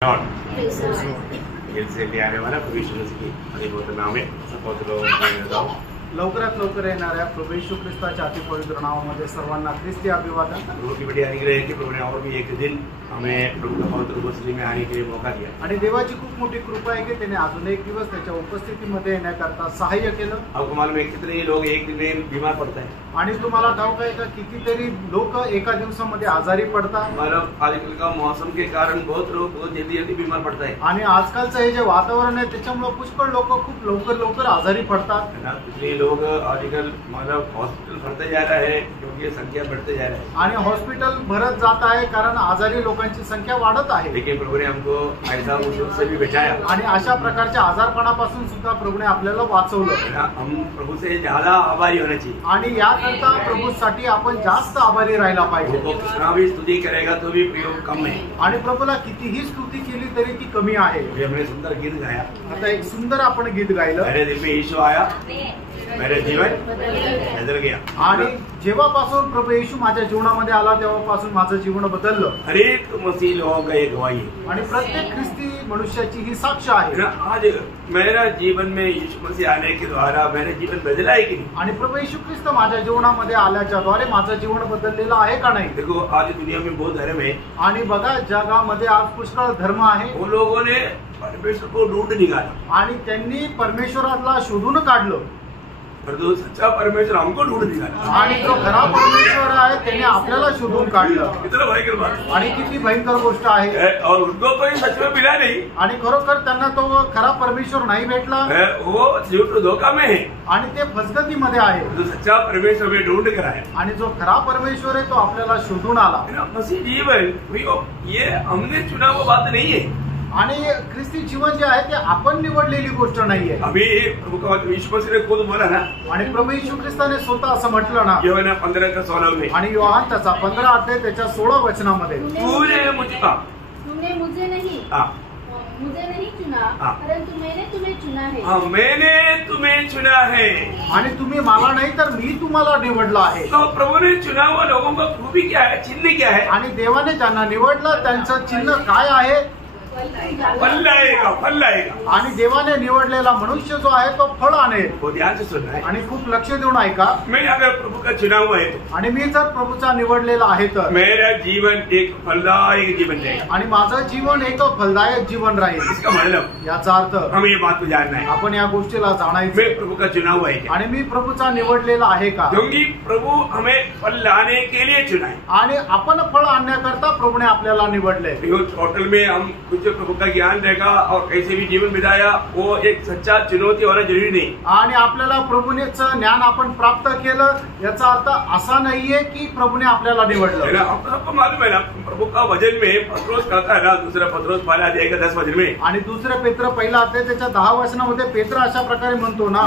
से ले आने वाला प्रभु की अधिभूत नाम है लवकरात लवकर येणाऱ्या प्रभू येशू ख्रिस्ताच्या अति पवित्र नावामध्ये सर्वांना ख्रिस्ती अभिवादन। प्रभु की बड़ी अनुग्रह है कि प्रभु ने और भी एक दिन हमें प्रभु का पवित्र उपस्थिति में आने के लिए मौका दिया आणि देवाची खूप मोठी कृपा आहे की त्याने अजून एक दिवस त्याच्या उपस्थितीमध्ये येण्याकरता सहाय्य केलं। आपको मालूम है कितने लोग एक दिन में बीमार पड़ते हैं आणि तुम्हाला ठाऊक आहे का कितीतरी लोक एका दिवसामध्ये आजारी पडतात। मतलब आजकल का मौसम के कारण बहुत लोग बहुत जल्दी बीमार पड़ता है आणि आजकालचं हे जे वातावरण आहे त्याच्यामुळे पुष्कळ लोक खूप लवकर आजारी पडतात है ना। इसलिए लोग आजकल मतलब हॉस्पिटल भरते जा रहा है क्योंकि संख्या बढ़ते जा रहा है आणि हॉस्पिटल भरत जात आहे कारण आजारी लोकांची संख्या वाढत आहे। लेकिन प्रभु ने हमको ऐसा मुसीबत से भी बचाया आणि अशा प्रकारच्या आजारपणापासून सुद्धा प्रभूने आपल्याला वाचवलं। हम प्रभु से ज्यादा आभारी होना चाहिए आणि याकरता प्रभूसाठी आपण जास्त आभारी राहायला पाहिजे। वो कितना भी स्तुति करेगा तो भी प्रयोग कम है आणि प्रभूला कितीही स्तुती केली तरी ती कमी आहे। हमने सुंदर गीत गाया। आता एक सुंदर आपण गीत गायलं, मेरे दिल में यीशु आया मेरे जीवन बदल गया। आणि जेव्हापासून प्रभू येशू माझ्या जीवनामध्ये आला तेव्हापासून माझं जीवन बदललं। हर एक मसीह लोगों का एक गवाही है आणि प्रत्येक ख्रिस्ती मनुष्याची ही साक्ष आहे। आज मेरा जीवन में यीशु मसीह आने के द्वारा मेरा जीवन बदला है कि नहीं। आणि प्रभू येशू ख्रिस्त माझ्या जीवनामध्ये आल्याच्या द्वारे माझं जीवन बदललेलं आहे का नाही। देखो आज दुनिया में बहुत धर्म है आणि बघा जगामध्ये आज पुष्कळ धर्म आहे। वो लोगों ने परमेश्वर को ढूंढ निकाला आणि त्यांनी परमेश्वराला शोधून काढलं, परंतु सच्चा परमेश्वर हमको ढूंढ निकाला। आणि जो खरा परमेश्वर आहे त्याने आपल्याला शोधून काढलं। कितना भयंकर बात आणि किती भयंकर गोष्ट आहे। और उनको कोई सच में मिला नहीं आणि खरोखर त्यांना तो खरा परमेश्वर नाही भेटला, वो झूठ धोखा में है आणि ते फसगतीमध्ये आहे। जो सच्चा परमेश्वर में ढूंढ कर आया आणि जो खरा परमेश्वर आहे तो आपल्याला शोधून आला। मसीह जीवन ये हमने चुना वो बात नहीं है। आणि ख्रिस्ती जीवन जे आहे ते आपण निवडलेली गोष्ट नाहीये। अभी प्रभु का यीशु मसीह ने खुद बोला ना, आणि प्रभू येशू ख्रिस्ताने स्वतः असं म्हटलं ना यूहन्ना 15:16 में, आणि योहान त्याचा 15 अध्याय त्याच्या 16 वचनामध्ये, तुमने मुझे नहीं चुना परंतु मैंने तुम्हें चुना है। मैंने तुम्हें चुना है। आणि तुम्ही मला नाही तर मी तुम्हाला निवडलं आहे। तो प्रभु ने चुना हुआ लोगों का खूबी क्या है, चिन्ह क्या है। आणि देवाने ज्यांना निवडलं त्यांचं चिन्ह काय आहे, फल लाएगा। आणि देवाने निवडलेला मनुष्य जो आहे तो फळ आणेल। वो ध्यान से सुनना है आणि खूप लक्ष देऊन ऐका। मैं अगर प्रभु का चुना हुआ है तो, आणि मी जर प्रभूचा निवडलेला आहे तर मेरा जीवन एक फलदायक जीवन जाएगा आणि माझं जीवन एक फलदायक जीवन राहील। इसका मतलब याचा अर्थ हमें ये बात को जानना है, आपण या गोष्टीला जाणायचं, मैं प्रभु का चुना हुआ है क्या। आणि मी प्रभूचा निवडलेला आहे का, क्योंकि प्रभु हमें फल लाने के लिए चुना है। आणि आपण फळ आणण्याकरता प्रभूने आपल्याला निवडले। होटल में हम कुछ प्रभु का ज्ञान रहेगा और कैसे भी जीवन बिताया, वो एक सच्चा चुनौती होना जरूरी नहीं। आणि आपल्याला प्रभूनेच ज्ञान आपण प्राप्त केलं याचा अर्थ असा नाहीये की प्रभूने आपल्याला निवडलं। आपको मालूम है ना, प्रभु का वचन में पत्रोस कहता है ना, दूसरा पत्रोस पहला अध्याय का 10 वचन में, आणि दुसरे पेत्र पहिला अध्याय त्याच्या 10 वचनामध्ये पेत्र अशा प्रकारे म्हणतो ना,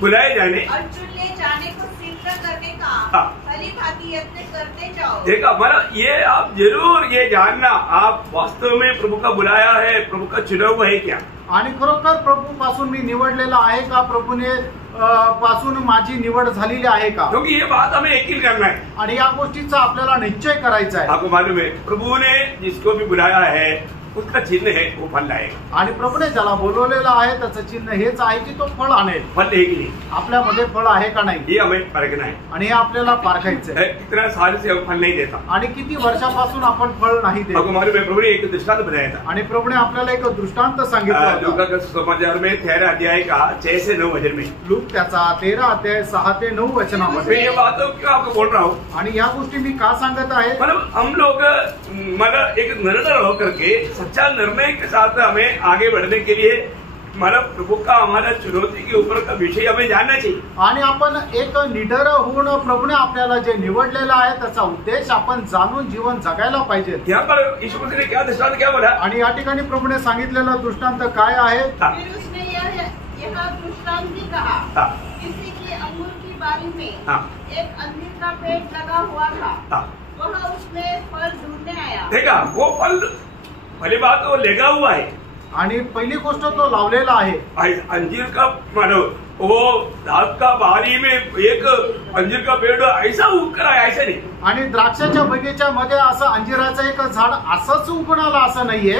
बुलाए जाने और चुनले जाने को सिद्ध करने का भली भांति यत्न करते जाओ। देखा हमारा ये आप जरूर ये जानना, आप वास्तव में प्रभु का बुलाया है, प्रभु का चुना हुआ है क्या। आणि खरोखर प्रभू पासून मी निवडलेला आहे का, प्रभूने पासून माझी निवड झालेली आहे का। क्योंकि ये बात हमें यकीन करना है आणि या गोष्टीचा आपल्याला निश्चय करायचा आहे। आपको मालूम है प्रभु ने जिसको भी बुलाया है उसका चिन्ह है वो फल लाएगा। आणि प्रभूने ज्याला बोलवलेलं आहे त्याचं चिन्ह हेच आहे की तो फळ आणेल। फल है कि नहीं, आपल्यामध्ये फळ आहे का नाही, ये हमें परखना है। आणि हे आपल्याला पारखायचं आहे। कितना साल से हम फल नहीं देता, आणि किती वर्षापासून आपण फळ नाही देत। आपको मालूम है प्रभु ने एक दृष्टांत बताया था, आणि प्रभूने आपल्याला एक दृष्टांत सांगितलं लूका का समाचार में 13 अध्याय का 6 से 9 वचन में, लूक त्याचा 13 अध्याय 6 ते 9 मैं वचनामध्ये। ये बात क्यों आपको बोल रहा हूँ, आणि या गोष्टी मी का सांगत आहे, मतलब हम लोग मतलब एक निर्णय होकर के सच्चा निर्णय के साथ हमें आगे बढ़ने के लिए मतलब प्रभु का हमारा चुनौती के ऊपर का विषय हमें जानना चाहिए। आणि आपण एक निडर होऊन प्रभूने आपल्याला जे निवडलेलं आहे त्याचा उद्देश आपण जाणून जीवन जगायला पाहिजे। यहाँ पर यीशु मसीह ने क्या दृष्टांत क्या बोला, आणि या ठिकाणी प्रभूने सांगितलेला दृष्टांत काय आहे, फिर उसने यह दृष्टांत भी कहा, किसी की अंगूर की बारी में एक अंजीर का पेड़ लगा हुआ था, वह उसमें फल ढूंढने आया। देखा वो फल पहली बात वो लगा हुआ है, आणि पहिली गोष्ट तो लावलेला आहे। अंजीर का मानो वो रात का बारी में एक अंजीर का पेड़ ऐसा उग कर आया, ऐसा नहीं। आणि द्राक्षाच्या बगीच्यामध्ये असं अंजिराचं एक झाड असंच उगून आलं असं नाहीये,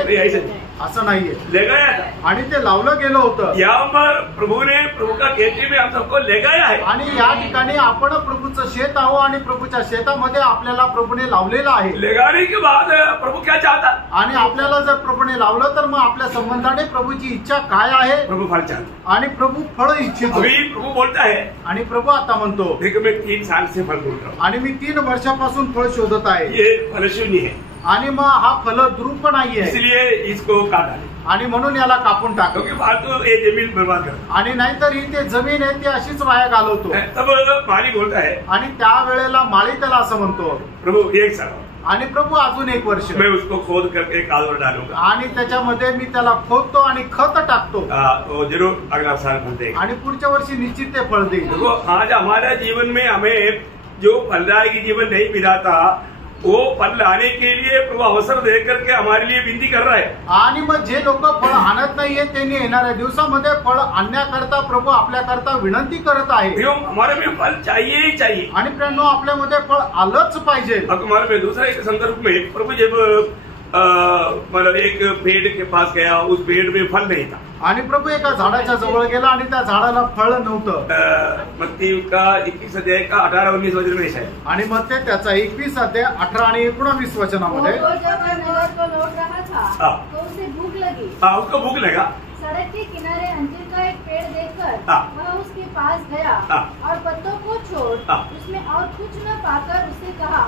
असं नाहीये, ले गया था आणि ते लावलं गेलं होतं. यहाँ पर प्रभु ने प्रभु का खेती में हम सबको ले गया है. आणि या ठिकाणी आपण प्रभूचं शेत आहो आणि प्रभूच्या शेतामध्ये आपल्याला प्रभूने लावलेलं आहे. ले जाने के बाद प्रभु क्या चाहता? आणि आपल्याला जर प्रभूने लावलं तर मग आपल्या संबंधाने प्रभूची इच्छा काय आहे? प्रभु फल चाहता. आणि प्रभू फळ इच्छितो. अभी प्रभु बोलता है, आणि प्रभू आता म्हणतो, देखो मैं 3 साल से फल ढूंढ रहा हूँ. आणि मी 3 वर्षापासून फळ शोधत आहे. ये फल शून्य है, आणि मग हा फलद्रूप नाहीये, इसलिए इसको काट डाले. आणि म्हणून याला कापून टाक. क्योंकि फालतू ये जमीन बर्बाद करता. आणि नाहीतर ही ते जमीन आहे ती अशीच वाया घालवतो. तब माली बोलता है, आणि त्यावेळेला माळी त्याला असं म्हणतो, प्रभु 1 साल आणि प्रभू अजून 1 वर्ष मैं उसको खोद करके कालवर डालूंगा. आणि त्याच्यामध्ये मी त्याला खोदतो आणि खत टाकतो, वो जरूर अगला साल फल देगा. आणि पुढच्या वर्षी निश्चित ते फळ देईल. देखो आज हमारा जीवन में हमें जो फलदायी जीवन नहीं मिला था, वो फल लाने के लिए प्रभु अवसर दे करके हमारे लिए विनती कर रहा है. आणि मग जे लोक फळ आणत नाहीये त्यांनी येणाऱ्या दिवसामध्ये फळ आणण्याकरता प्रभू आपल्याकरता विनंती करत आहे. हमारे में फल चाहिए ही चाहिए. आणि प्रेरणो आपल्यामध्ये फळ आलंच पाहिजे. हमारे में दूसरा एक संदर्भ में प्रभु जब मतलब एक पेड़ के पास गया, उस पेड़ में फल नहीं था. आणि प्रभू एका झाडाच्या जवळ गेला आणि त्या झाडाला फळ नव्हतं. मत्ती का 21 अध्याय का 18-19 वचन में है. आणि मग ते त्याचा 21 अध्याय 18 आणि 19 वचनामध्ये, वो जब वह नगर को लौट रहा था तो उसे भूख लगी. उसको भूख लगा. सड़क के किनारे अंजीर का एक पेड़ देखकर वह उसके पास गया और पत्तों को छोड़ उसमें और कुछ न पाकर उससे कहा,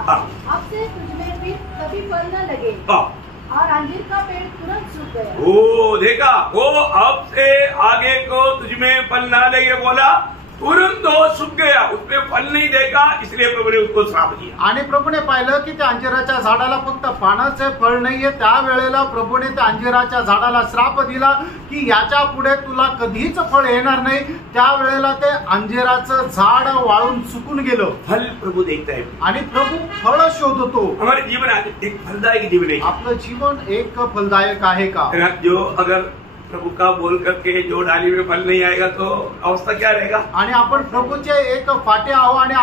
अब से तुझमें भी कभी फल न लगे. और अंजीर का पेड़ तुरंत सूख गया. ओ देखा, वो अब से आगे को तुझमें फल ना लगे बोला, तुरंत तो सूख गया, उसमें फल नहीं देगा, इसलिए प्रभु ने उसको श्राप दिया. आणि प्रभूने पाहिलं की त्या अंजिराच्या झाडाला फक्त पानाचे फळ नाहीये. त्यावेळेला प्रभूने त्या अंजिराच्या झाडाला श्राप दिला की याच्या पुढे तुला कधीच फळ येणार नाही. त्यावेळेला ते अंजिराचं झाड वाळून सुकून गेलं. फल प्रभु देखता है. आणि प्रभू फळ शोधतो. हमारे जीवन आज एक फलदायक जीवन है. आपलं जीवन एक फलदायक आहे का? जो अगर प्रभु का बोल करके जो डाली में फल नहीं आएगा तो अवस्था क्या रहेगा? आणि आपण प्रभूचे एक फाटे आहो आणि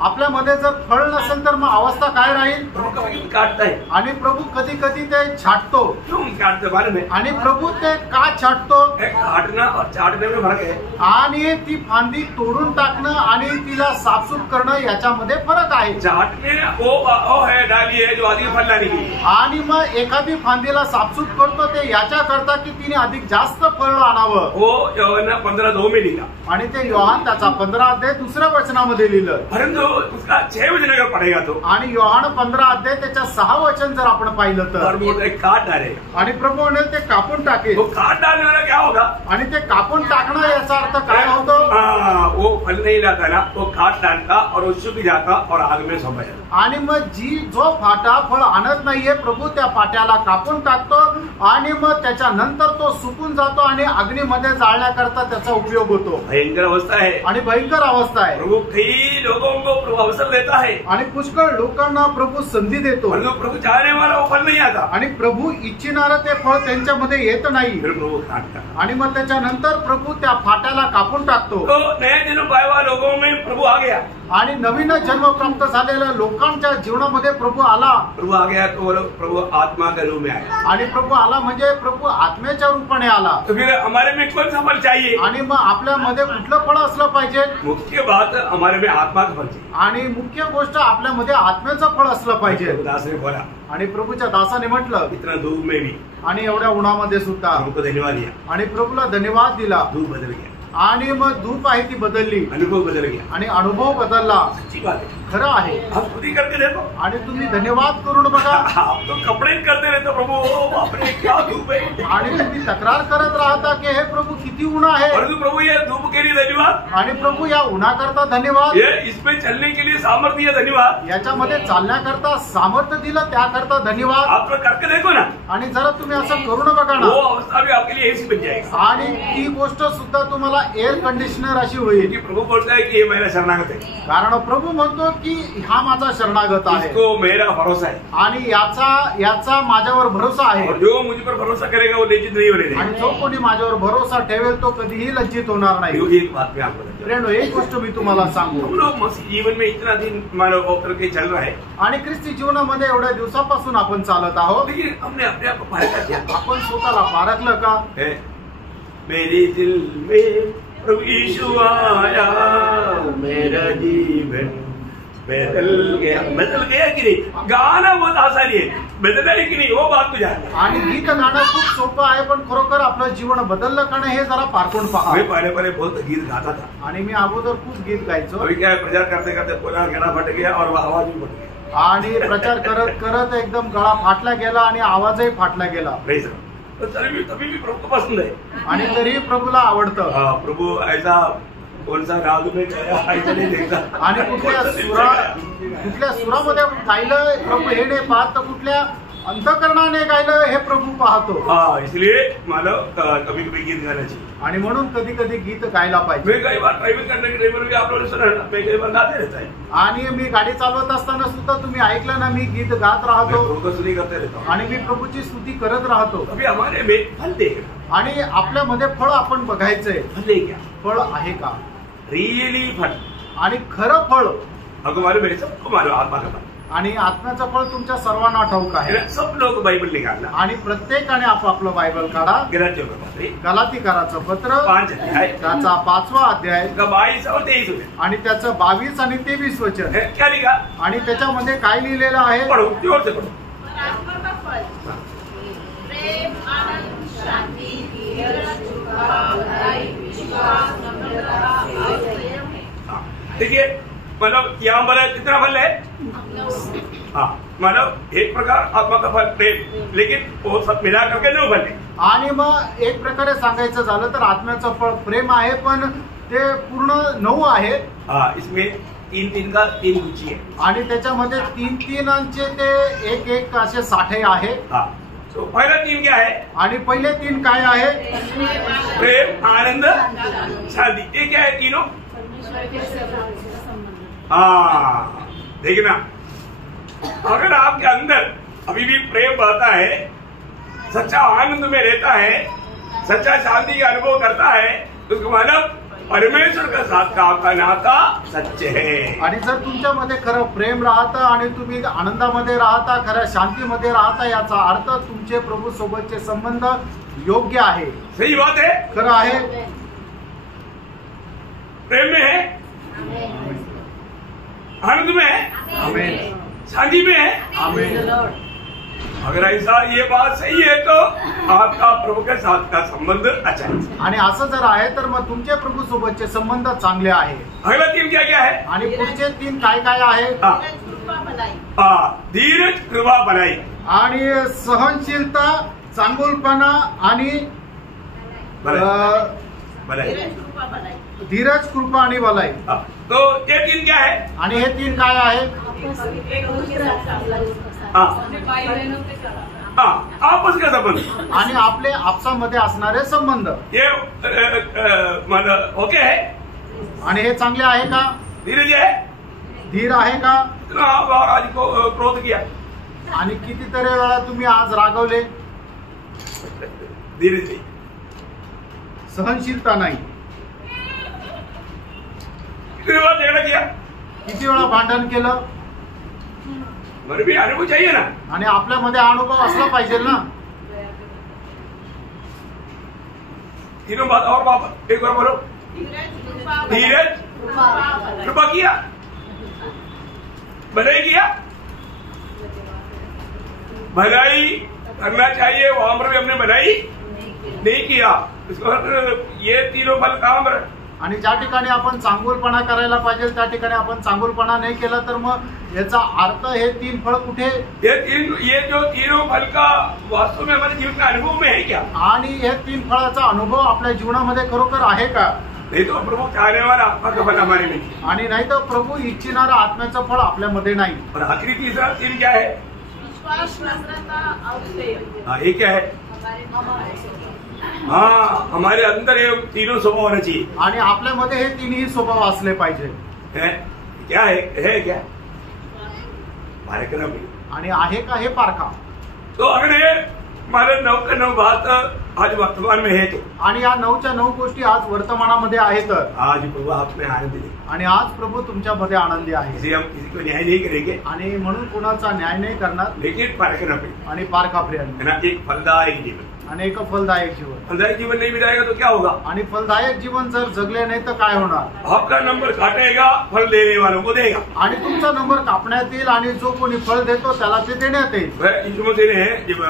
आपल्यामध्ये जर फळ नसेल तर मग अवस्था काय राहील? प्रभु कभी काटता है. आणि प्रभू कधी कधी ते छाटतो. क्यों काटते मालूम है? आणि प्रभू ते का छाटतो? काटना और चाटने में फर्क है. आणि ती फांदी तोडून टाकणं आणि तिला साफसूफ करणं याच्यामध्ये फरक आहे. चाटने वो है डाली है जो अधिक फल लाने की. आणि मग एखादी फांदीला साफसूफ करतो ते याच्या करता की तिने अधिक जास्त फळ आणावं. वो यूहन्ना 15:2 में लिखा. आणि ते योहान त्याचा 15 अध्याय 2ऱ्या वचनामध्ये लिहिलं. परंतु उसका 6 वचन अगर पढ़ेगा तो, आणि योहान 15 अध्याय त्याच्या 6 वचन जर आपण पाहिलं तर, काट डाले. आणि प्रभू म्हणेल ते कापून टाकेल. वो काट डालने वाला क्या होगा? आणि ते कापून टाकणं याचा अर्थ काय होतो? वो फल नहीं लाता ना, वो काट डालता और वो सूख जाता और आग में सौंपा जाता. आणि मग जो फाटा फळ आणत नाहीये प्रभू त्या फाट्याला कापून टाकतो आणि मग त्याच्यानंतर तो सुकून जातो आणि अग्नीमध्ये जाळण्याकरता त्याचा उपयोग होतो. भयंकर अवस्था है. आणि भयंकर अवस्था आहे. प्रभु कई लोगों को प्रभु अवसर देता है. आणि पुष्कळ लोकांना प्रभू संधी देतो. प्रभु चाहने वाला वो फल नहीं आता. आणि प्रभू इच्छिणारं ते फळ त्यांच्यामध्ये येत नाही. फिर प्रभु काटता. आणि मग त्याच्यानंतर प्रभू त्या फाट्याला कापून टाकतो. तो नया जन्म पाए हुए लोगों में प्रभु आ गया. आणि नवीन जन्म प्राप्त झालेल्या लोकांच्या जीवनामध्ये प्रभू आला. प्रभु आ गया तो प्रभु आत्मा के रूप में आया. आणि प्रभू आला म्हणजे प्रभू आत्म्याच्या रूपाने आला. तो फिर हमारे में कौन सा फल चाहिए? आणि मग आपल्यामध्ये कुठलं फळ असलं पाहिजे? मुख्य बात हमारे में आत्मा का फल चाहिए. आणि मुख्य गोष्ट आपल्यामध्ये आत्म्याचं फळ असलं पाहिजे. दास ने बोला. आणि प्रभूच्या दासाने म्हटलं, इतना धूप में भी आणि एवढ्या उन्हामध्ये सुद्धा हमको धन्यवाद दिया. आणि प्रभूला धन्यवाद दिला. धूप बदल गया. आणि मग धूप आहे ती बदलली. अनुभव बदल गया. आणि अनुभव बदलला. सच्ची बात है. खरं आहे. आप खुद ही करके देखो. आणि तुम्ही धन्यवाद करून बघा. आप तो कपड़े करते रहते प्रभु, बापरे क्या धूप है. आणि तुम्ही तक्रार करत राहता की हे प्रभू किती ऊन आहे. परंतु प्रभु ये धूप के लिए धन्यवाद. आणि प्रभू या उन्हाकरता धन्यवाद. ये इसमें चलने के लिए सामर्थ्य धन्यवाद. याच्यामध्ये चालण्याकरता सामर्थ्य दिलं त्याकरता धन्यवाद. आप तो करके देखो ना. आणि जरा तुम्ही असं करून बघा ना. वो अवस्था भी आपके लिए ऐसी बन जाएगी. आणि ती गोष्ट सुद्धा तुम्हाला एअर कंडिशनर अशी होईल. प्रभु बोलता है की हे मेरा शरणागत है. कारण प्रभू म्हणतो की हा माझा शरणागत आहे इसको मेरा भरोसा है आणि याचा माझ्यावर भरोसा आहे और जो मुझ पर भरोसा करेगा वो लज्जित नहीं होने देगा। आणि जो कोणी माझ्यावर भरोसा ठेवेल तो कधीही लज्जित होणार नाही। एक बात मैं आपको बताता फ्रेंड, एक गोष्ट मी तुम्हाला सांगू, हम लोग मसीह जीवन में इतना दिन मानव होकर के चल रहा है आणि ख्रिस्ती जीवनामध्ये एवढ्या दिवसापासून आपण चालत आहोत, लेकिन हमने अपने आप को पारखा क्या? आपण स्वतःला पारखलं का? मेरे दिल में प्रभु यीशु आया, मेरा जीवन बदल गया कि नहीं? गाना बहुत आसानी है, बदला है कि नहीं वो बात तुझे। आणि गीत गाणं खूप सोपं आहे, पण खरोखर आपलं जीवन बदललं का नाही हे जरा पारखून पहा। मैं पहले बहुत गीत गाता था आणि मी अगोदर खूप गीत गायचो, अभी क्या है, प्रचार करते करते पूरा गला फट गया और आवाज भी फट गया आणि प्रचार करत करत एकदम गळा फाटला गेला आणि आवाजही फाटला गेला। नहीं सर, तो तभी भी प्रभु को पसंद है आणि तरी प्रभूला आवडतं। प्रभु ऐसा कौन सा राग में गया ऐसा नहीं देखता, आणि कुठल्या सुरामध्ये गायलं प्रभू हे नाही पाहत, तर कुठल्या अंतकरणाने गायलं हे प्रभू पाहतो। इसलिए मानव कभी कभी गीत गाना चाहिए। आणि म्हणून कधी कधी गीत गायला पाहिजे। मैं कई बार ड्राइविंग करने के ड्राइवर भी आप लोगों ने सुना, मैं कई बार गाते रहता है आणि मी गाडी चालवत असताना सुद्धा तुम्ही ऐकलं ना, मी गीत गात राहतो स्तुति करते रहता हूँ आणि मी प्रभूची स्तुती करत राहतो। अभी हमारे में फल देखना, आणि आपल्यामध्ये फळ आपण बघायचंय, फल है क्या, फळ आहे का, रियली फल। आणि खरं फळ आपको मालूम है, सबको मालूम आत्मा का फल, आणि आत्म्याचं फळ तुमच्या सर्वांना ठाऊक आहे। सब लोग बाइबल निकालना आणि प्रत्येकाने आपापलं बायबल काढा। गलातियों का पत्र गलातीकाराचं पत्र 5 अध्याय त्याचा 5वा अध्याय का 22 और 23 वचन आणि त्याचं 22 आणि 23 वचन, क्या लिखा? आणि त्याच्यामध्ये काय लिहिलेलं आहे? पढ़ो, जोर से पढ़ो। आत्मा का फल प्रेम, आनंद, शांति, धीरज, भलाई, विश्वास, नम्रता और संयम है। देखिए, मतलब यहाँ पर कितना फल है? मतलब एक प्रकार आत्मा का फल प्रेम, लेकिन वो सब मिला करके 9 फल है। आणि मग एक प्रकारे सांगायचं झालं तर आत्म्याचं फळ प्रेम आहे, पण ते पूर्ण 9 आहे। इसमें 3-3 का 3 गुच्छी है आणि त्याच्यामध्ये 3-3 ते एक असे साठे आहे। तो पहला 3 क्या है? आणि पहिले 3 काय आहे? प्रेम, आनंद, शांति। ये क्या है तीनों? देखना, अगर आपके अंदर अभी भी प्रेम बहता है, सच्चा आनंद में रहता है, सच्चा शांति का अनुभव करता है, तो उसका मतलब परमेश्वर का साथ का आपका नाता सच्चे है। आणि जर तुमच्यामध्ये खरं प्रेम राहतं आणि तुम्ही आनंदामध्ये राहता, खऱ्या शांतीमध्ये राहता, याचा अर्थ तुमचे प्रभू सोबतचे संबंध योग्य आहे। सही बात है, खरं आहे। प्रेम में है, आनंद में है, आमेन, शांति में है, आमेन। अगर ऐसा ये बात सही है तो आपका प्रभु के साथ का संबंध अच्छा है। आणि असं जर आहे तर मग तुमचे प्रभू सोबतचे संबंध चांगले आहे। अगला 3 क्या क्या है? आणि पुढचे 3 काय काय आहे? धीरज, कृपा, भलाई आणि सहनशीलता, चांगुलपणा आणि धीरज, कृपा आणि भलाई। तो ये 3 क्या है? आणि हे 3 काय आहे? आपस का संबंध आणि आपले आपसामध्ये असणारे संबंध, ये मतलब ओके है। आणि हे चांगले आहे का? धीरज है, धीर आहे का? आज को क्रोध किया, आणि कितीतरी वेळा तुम्ही आज रागवले? धीरज नहीं, सहनशीलता नाही। कितनी बार झगड़ा किया, किती वेळा भांडण केलं? मेरे भी अनुभव चाहिए ना, आणि आपल्यामध्ये अनुभव असला पाहिजे ना। तीनों बात और वापस एक बार बोलो। धीरज, कृपा किया, भलाई किया। भलाई करना चाहिए, वहां पर भी हमने भलाई नहीं किया, इसको ये तीनों फल काम रहे। आणि ज्या ठिकाणी आपण चांगुलपणा करायला पाहिजे त्या ठिकाणी आपण चांगुलपणा नाही केला तर मग याचा अर्थ हे 3 फळ कुठे? ये जो तीनों फल का वास्तव में हमारे जीवन का अनुभव में है क्या? आणि हे 3 फळाचा अनुभव आपल्या जीवनामध्ये खरोखर आहे का? नहीं तो प्रभु चाहने वाला आत्मा का फल हमारे में, आणि नाही तर प्रभू इच्छिणारा आत्म्याचं फळ आपल्यामध्ये नाही। और आखिरी तीसरा 3 क्या है? विश्वास, नम्रता और संयम। ये क्या है? हमारे अंदर ये तीनों स्वभाव होना चाहिए। आणि आपल्यामध्ये हे 3ही स्वभाव असले पाहिजे। क्या है क्या? पारखना भी। आणि आहे का हे पारखा. तो अगले हमारे 9 का 9 बात आज वर्तमान में है. तो आणि या 9च्या 9 गोष्टी आज वर्तमानामध्ये आहेत. आज प्रभु आप में आनंद दे. आणि आज प्रभू तुमच्यामध्ये आनंदी आहे. इसे हम किसी को न्याय नहीं करेंगे. आणि म्हणून कोणाचा न्याय नाही करणार. लेकिन पारखना भी. आणि पारखा प्रियांनो. है ना, एक फलदायक जीवन. आणि एक फलदायक जीवन. फलदायक जीवन नहीं बिताएगा तो क्या होगा. आणि फलदायक जीवन जर जगले नाही तर काय होणार. आपका नंबर काटेगा, फल देने वालों को देगा. आणि तुमचा नंबर कापण्यात येईल आणि जो कोणी फळ देतो त्याला ते देण्यात येईल. यीशु मसीह ने जब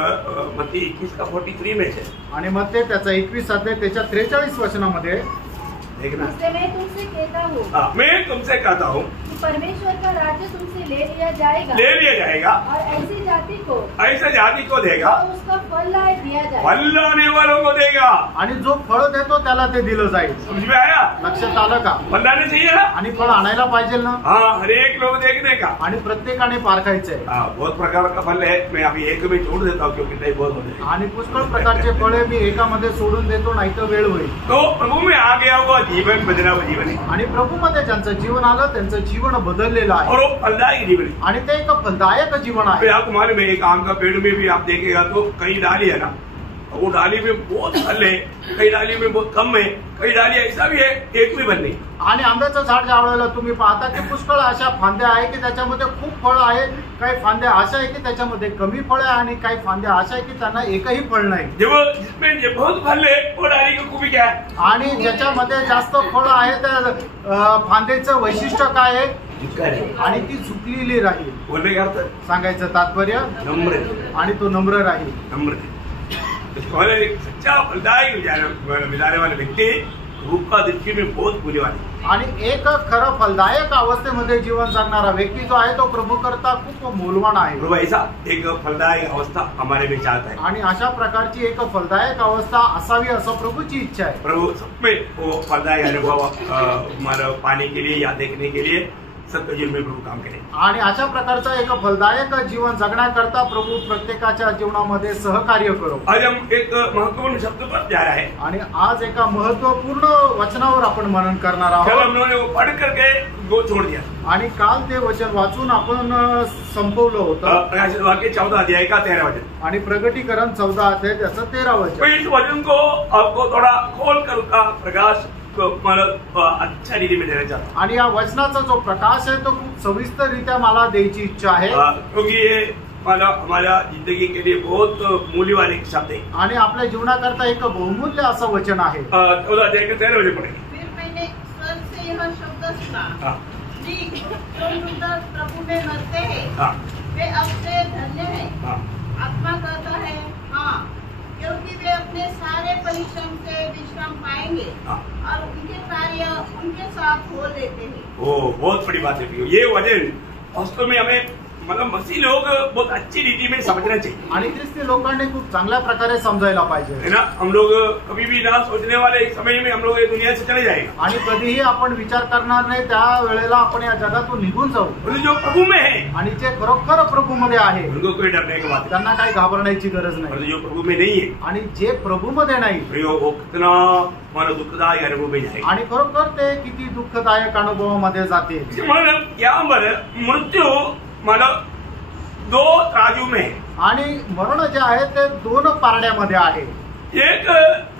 मत्ती 21 का 43 में से आणि मग ते त्याचा 21 अध्याय त्याच्या 43 वचनामध्ये देखना. इसलिए मैं तुमसे कहता हूँ, मैं तुमसे कहता हूँ कि परमेश्वर का राज्य तुमसे ले लिया जाएगा, ले लिया जाएगा, और ऐसी जाति को ऐसे जाति को देगा, जो उसका फल लाए दिया जाएगा. फल लाने वालों को देगा. आणि जो फळ देतो त्याला ते दिलं जाईल. समझ में आया. लक्षात आलं का. फल लाने चाहिए ना. आणि फळ आणायला पाहिजे ना. हाँ, हर एक लोग देखने का. आणि प्रत्येकाने पारखायचंय. बहुत प्रकार का फल है. मैं अभी एक में छोड़ देता हूँ क्योंकि नहीं बहुत होते. आणि पुष्कळ प्रकारचे फळे मी एकामध्ये सोडून देतो, नाही तर वेळ होईल. तो प्रभु में आ गया हुआ जीवन बदला हुआ जीवन है. आणि प्रभूमध्ये ज्यांचं जीवन आलं त्यांचं जीवन बदललेलं आहे. और वो फलदायक जीवन है. आणि ते एक फलदायक जीवन आहे. आपको मालूम है, एक आम का पेड़ में भी आप देखेगा तो कई डाली है ना, वो डाली में बहुत फल है, कई डाली में बहुत कम है, कई डाली ऐसा भी है एक भी बन नहीं. आणि आंब्याचं झाड ज्या वेळेला तुम्ही पाहता की पुष्कळ अशा फांद्या आहे की त्याच्यामध्ये खूप फळ आहे. काही फांद्या अशा आहे की त्याच्यामध्ये कमी फळ आहे आणि काही फांद्या अशा आहे की त्यांना एकही फळ नाही. जिसमें जो बहुत फल है वो डाली की खूबी क्या है. आणि ज्याच्यामध्ये जास्त फळ आहे त्या फांद्याचं वैशिष्ट्य काय आहे. आणि ती झुकलेली राहील. बोलने का अर्थ सांगायचं तात्पर्य नम्र. आणि तो नम्र राहील. नम्र. एक सच्चा फलदायक विचारने वाले व्यक्ति रूप का दृष्टि में बहुत मूल्यवान है. आणि एक खरं फलदायक अवस्थेमध्ये जीवन जगणारा व्यक्ती जो आहे तो प्रभू करता खूप मूल्यवान आहे. प्रभु ऐसा एक फलदायक अवस्था हमारे में चाहता है. आणि अशा प्रकारची एक फलदायक अवस्था असावी असं प्रभूची इच्छा आहे. प्रभु सब में वो फलदायक अनुभव हमारा पाने के लिए या देखने के लिए सबके जीवन में प्रभु काम करे. आणि अशा प्रकारचा एक फलदायक जीवन जगण्याकरता प्रभू प्रत्येकाच्या जीवनामध्ये सहकार्य करो. आज हम एक महत्वपूर्ण शब्द पर जा रहे हैं. आणि आज एका महत्वपूर्ण वचनावर आपण मनन करणार कल आहोत. हम लोगों ने वो पढ़ करके वो छोड़ दिया. आणि काल ते वचन वाचून आपण संपवलं होतं. प्रकाशित वाक्य 14 अध्याय का 13 वचन. आणि प्रगटीकरण 14 अध्याय त्याचं 13 वचन. इस वचन को आपको थोड़ा खोल कर उसका प्रकाश अच्छा रीति में देना चाहता हूँ. आणि या वचनाचा जो प्रकाश आहे तो खूप सविस्तररित्या मला द्यायची इच्छा आहे. क्योंकि ये हमारा जिंदगी के लिए बहुत मूल्यवान एक शब्द है. आणि आपल्या जीवनाकरता एक बहुमूल्य असं वचन आहे. 14 अध्याय के 13 वचन पढ़ेंगे. फिर मैंने स्वर से यह शब्द सुना, जो मृतक प्रभु में मरते हैं वे अब से धन्य है. आत्मा कहता है हाँ, क्योंकि वे अपने सारे परिश्रम से विश्राम पाएंगे और उनके कार्य उनके साथ हो लेते हैं. ओ बहुत बड़ी बात है. ये वचन वास्तव में हमें मतलब मसीह लोग बहुत अच्छी रीति में समझना चाहिए. आणि ख्रिस्ती लोकांनी खूप चांगल्या प्रकारे समजायला पाहिजे. है ना. हम लोग कभी भी ना सोचने वाले एक समय में हम लोग ये दुनिया से चले जाएंगे. आणि कधीही आपण विचार करणार नाही त्या वेळेला आपण या जगातून निघून जाऊ. जो प्रभु में है आणि जे खरोखर प्रभूमध्ये आहे उनको कोई डरने की बात त्यांना काही घाबरण्याची गरज नाही. नहीं. जो प्रभु में नहीं है आणि जे प्रभूमध्ये नाही वो कितना मानो दुखदायक अनुभव में जाएगा. आणि खरोखर ते किती दुःखदायक अनुभवामध्ये जाते. मतलब यहाँ पर मृत्यु मतलब 2 तराजू में है. आणि मरण जे आहे ते 2 पारड्यामध्ये आहे. एक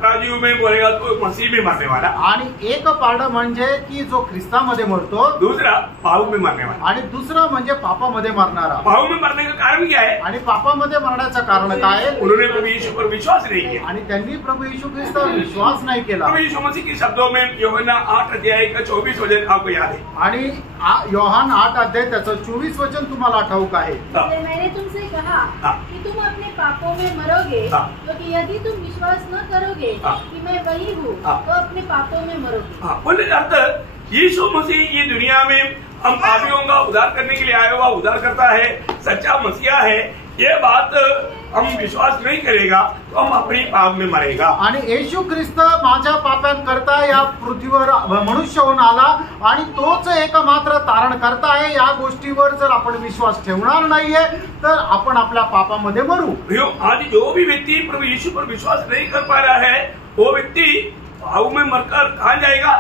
तराजू में बोलेगा तो मसीह में मरने वाला. आणि एक पारड म्हणजे की जो ख्रिस्तामध्ये मरतो. दूसरा पाप में मरने वाला. आणि दुसरं म्हणजे पापामध्ये मरणारा. पाप में मरने का कारण क्या है. आणि पापामध्ये मरण्याचं कारण काय. उन्होंने प्रभु यीशु पर विश्वास नहीं किया. आणि त्यांनी प्रभू येशू ख्रिस्तावर विश्वास नाही केला. प्रभु यीशु मसीह के शब्दों में यूहन्ना 8 अध्याय का 24 वचन आपको याद है. आणि योहान 8 अध्याय त्याचं 24 वचन तुम्हाला ठाऊक आहे. मैंने तुमसे कहा कि तुम अपने पापों में मरोगे, क्योंकि यदि तुम विश्वास न करोगे कि मैं वही हूँ तो अपने पापों में मरोगे. बोलने का अर्थ यीशु मसीह ये दुनिया में हम पापियों का उद्धार करने के लिए आया हुआ उद्धार करता है, सच्चा मसीहा है. ये बात हम विश्वास नहीं करेगा तो हम अपनी पाप में मरेगा. आणि येशू ख्रिस्त माझ्या पापांकरता या पृथ्वीवर मनुष्य होऊन आला आणि तोच एकमात्र तारण करता आहे. या गोष्टीवर जर आपण विश्वास ठेवणार नाहीये तर आपण आपल्या पापामध्ये मरू. आज जो भी व्यक्ति प्रभु यीशु पर विश्वास नहीं कर पा रहा है वो व्यक्ति पाप में मरकर कहाँ जाएगा.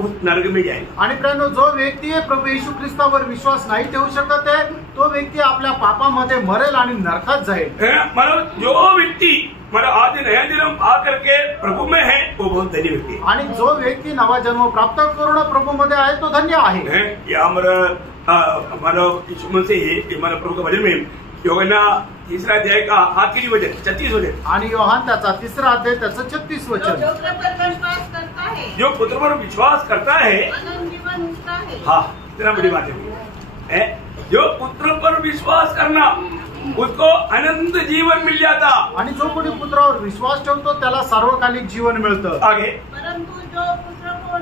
उस नरक में जाएगा. आणि प्रियांनो, जो व्यक्ती प्रभू येशू ख्रिस्तावर विश्वास नाही ठेवू शकत आहे तो व्यक्ती आपल्या पापामध्ये मरेल आणि नरकात जाईल. मतलब जो व्यक्ति मतलब आज नया जन्म पा करके प्रभु में है वो बहुत धनी व्यक्ति है. आणि जो व्यक्ती नवा जन्म प्राप्त करून प्रभूमध्ये आहे तो धन्य आहे. या हमारा यीशु मसीह हमारा प्रभु का वचन में यूहन्ना 3 अध्याय का आखिरी वचन 36 वचन आणि योहान त्याचा 3 अध्याय त्याचं 36 वचन. जो पुत्र पर विश्वास करता है, जो पुत्र पर विश्वास करता है, अनंत जीवन उसका है. हाँ इतना बड़ी बात है. जो पुत्र पर विश्वास करना उसको अनंत जीवन मिल जाता. आणि जो कोणी पुत्रावर विश्वास ठेवतो त्याला सार्वकालिक जीवन मिळतं. आगे परंतु जो पुत्र को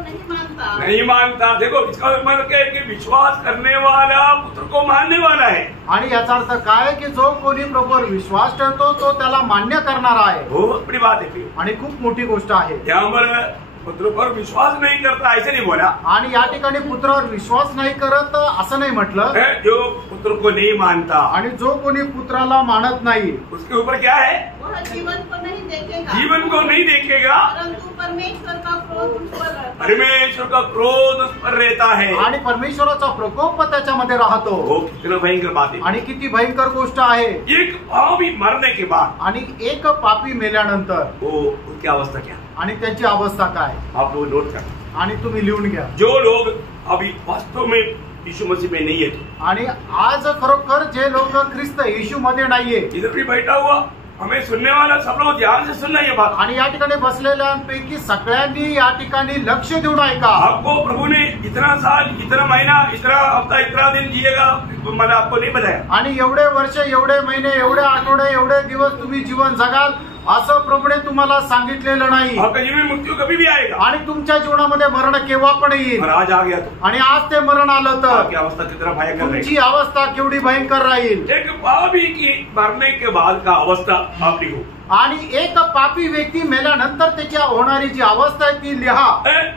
नहीं मानता देखो इसका मतलब क्या है कि विश्वास करने वाला पुत्र को मानने वाला है. आणि याचा अर्थ काय की जो कोणी प्रभूवर विश्वास ठेवतो तो त्याला मान्य करणारा आहे. बहुत बड़ी बात है आणि खूप मोठी गोष्ट आहे. त्यामुळे पुत्र पर विश्वास नहीं करता ऐसे नहीं बोला. आणि या ठिकाणी पुत्रावर विश्वास नाही करत असं नाही म्हटलं. जो पुत्र को नहीं मानता आणि जो कोणी पुत्राला मानत नाही उसके ऊपर क्या है, वह जीवन को नहीं देखेगा, जीवन को नहीं देखेगा, परंतु परमेश्वर का क्रोध उस पर रहता है. परमेश्वर का क्रोध उस पर रहता है. आणि परमेश्वराचा प्रकोप त्याच्यामध्ये राहतो. वो कितना भयंकर बात है. आणि किती भयंकर गोष्ट आहे. एक पापी मरने के बाद आणि एक पापी मेल्यानंतर वो उसकी अवस्था क्या, आणि त्याची अवस्था काय आप लोग नोट कर. आणि तुम्ही लिहून घ्या. जो लोग अभी वास्तव में यीशु मसीह में नहीं है, आणि आज खरोखर जे लोक ख्रिस्त येशू मध्ये नाहीये, इधर भी बैठा हुआ हमें सुनने वाला सब लोग ध्यान से सुनना ये बात. आणि या ठिकाणी बसलेल्यांपैकी सगळ्यांनी या ठिकाणी लक्ष देऊन ऐका. आपको प्रभु ने इतना साल, इतना महीना, इतना हफ्ता, इतना दिन जिएगा मैंने आपको नहीं बताया. आणि एवढे वर्ष, एवढे महिने, एवढे आठवडे, एवढे दिवस तुम्ही जीवन जगाल असं प्रभूने तुम्हाला सांगितलेलं नाही. आपका जीवन मृत्यू कभी भी आएगा. आणि तुमच्या जीवनामध्ये मरण केव्हा पण येईल. और आज आ गया तो आणि आज ते मरण आलं तर आपकी अवस्था कितना भयंकर रहेगी. तुमची अवस्था केवढी भयंकर राहील. एक पापी की मरने के बाद का अवस्था आप लिखो. आणि एक पापी व्यक्ती मेल्यानंतर त्याची होणारी जी अवस्था आहे ती लिहा.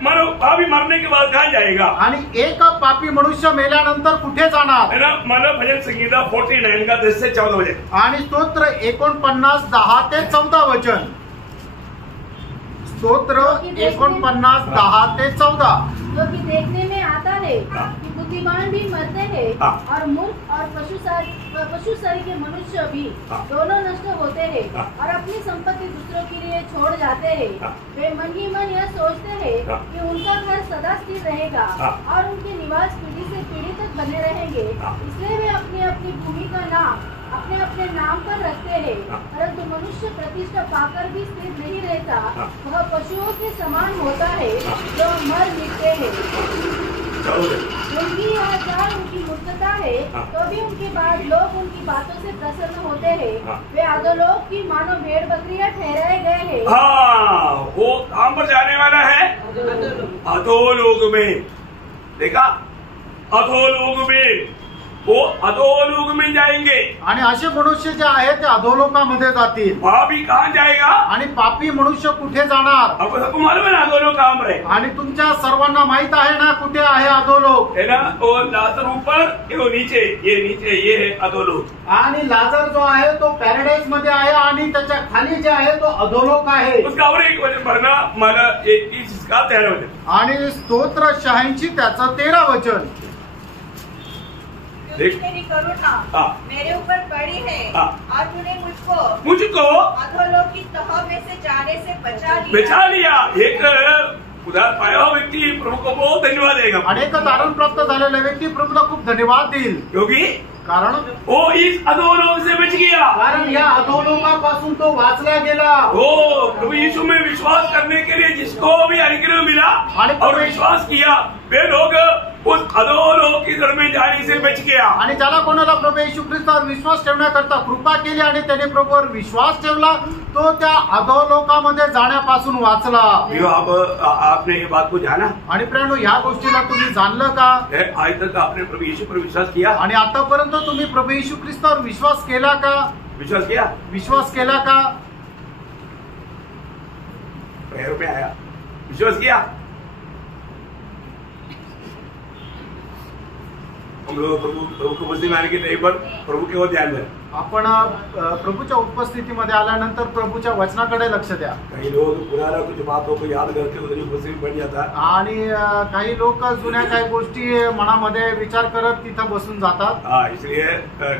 मरो पापी मरने के बाद कहाँ जाएगा. आणि एक पापी मनुष्य मेल्यानंतर कुठे जाणार. है ना. मला भजन संगीता 49 का 10 से 14 वचन. आणि स्तोत्र 49 10 ते 14 वचन. स्तोत्र 49 10 ते 14. जो कि देखने में आता है कि बुद्धिमान भी मरते हैं और मूर्ख और पशु शरीर के मनुष्य भी दोनों नष्ट होते हैं और अपनी संपत्ति दूसरों के लिए छोड़ जाते हैं. वे मन ही मन यह सोचते हैं कि उनका घर सदा स्थिर रहेगा और उनके निवास पीढ़ी से पीढ़ी तक बने रहेंगे. इसलिए वे अपनी अपनी भूमि का नाम अपने अपने नाम पर रखते हैं. परंतु मनुष्य प्रतिष्ठा पाकर भी स्थिर नहीं रहता. वह पशुओं के समान होता है जो मर मिटते हैं. उनकी आचार उनकी मूर्खता है, तो भी उनके बाद लोग उनकी बातों से प्रसन्न होते हैं. वे अधोलोक की मानो भेड़ बकरियां ठहराए गए हैं. हाँ वो कहाँ पर जाने वाला है, अधोलोक में. देखा, अधोलोक में वो अधोलोक में जाएंगे. आणि असे मनुष्य जे आहेत ते अधोलोकामध्ये जातील. पापी कहाँ जाएगा. आणि पापी मनुष्य कुठे जाणार. आपको सबको मालूम है ना अधोलोक कहाँ पर है. आणि तुमच्या सर्वांना माहित आहे ना कुठे आहे अधोलोक. है ना. वो लाजर ऊपर, वो नीचे, ये है अधोलोक. आणि लाजर जो आहे तो पॅराडाइज मध्ये आहे आणि त्याच्या खाली जे आहे तो अधोलोक आहे. उसका और एक वचन पढ़ना, मला 21 का 13 वचन. आणि स्तोत्र 86 त्याचं 13 वचन. मेरी करुणा मेरे ऊपर पड़ी है और तूने मुझको अधोलोक की तह में से जाने से बचा लिया. एक उधार पाया हुआ व्यक्ती प्रभु को बहुत धन्यवाद देगा. अनेक तारण प्राप्त झालेला व्यक्ती प्रभूला खूप धन्यवाद देईल. क्योंकि कारण वो इस अधोलोक से बच गया. कारण या अधोलोकापासून तो वाचला गेला. वो प्रभु यीशु में विश्वास करने के लिए जिसको भी अनुग्रह मिला और विश्वास किया, वे लोग उस अधोलोक की घर में जाने से बच गया. आणि ज्याला कोणाला प्रभू येशू ख्रिस्तावर विश्वास ठेवण्याकरता कृपा केली आणि त्याने प्रभूवर विश्वास ठेवला तो त्या अधोलोकामध्ये जाण्यापासून वाचला. आपने ये बात को जाना. आणि प्रियानो ह्या गोष्टीला तुम्ही जाणलं का. आज तक आपने प्रभु यीशु पर विश्वास किया. आणि आतापर्यंत तुम्ही प्रभू येशू ख्रिस्तावर विश्वास केला का. विश्वास केला का. पैरों में आया, विश्वास किया. हम लोग प्रभु को मसीह मानने के time per Prabhu K or ध्यान दें. आपण प्रभूच्या उपस्थितीमध्ये आल्यानंतर प्रभूच्या वचनाकडे लक्ष द्या. कई लोग पुराना कुछ बातों को याद करके उधर उपस्थित बन जाता है. आणि काही लोक जुन्या काही गोष्टी मनामध्ये विचार करत तिथं बसून जातात. इसलिए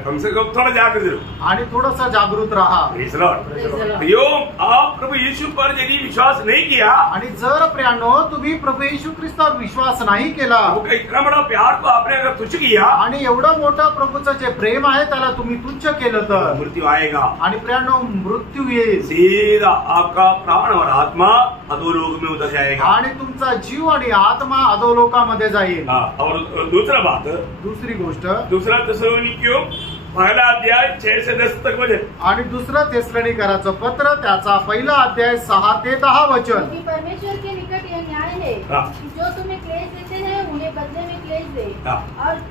कम से कम थोड़ा जागृत रहो आणि थोडस जागृत राहा. Praise the Lord. प्रियो, आप प्रभु यीशु पर यदि विश्वास नहीं किया, आणि जर प्रियांनो तुम्ही प्रभू येशू ख्रिस्तावर विश्वास नाही केला प्रभु का इतना बड़ा प्यार को आपने अगर तुच्छ किया, आणि एवढं मोठं प्रभूचं जे प्रेम आहे त्याला तुम्ही तुच्छ केलं तर मृत्यू आएगा. आणि प्रियांनो मृत्यू येईल. सीधा आपका प्राण और आत्मा अधोलोक में उतर जाएगा. आणि तुमचा जीव आणि आत्मा अधोलोकामध्ये जाईल. और दूसरा बात, दुसरी गोष्ट, दूसरा तेसलोनिकियों पहला अध्याय 6 से 10 तक वचन. आणि दुसरं तेसलोनिकराचं पत्र त्याचा पहिला अध्याय 6 ते 10 वचन. क्योंकि परमेश्वर के निकट यह न्याय है कि जो तुम्हें क्लेश देते हैं उन्हें बदले में क्लेश दे, और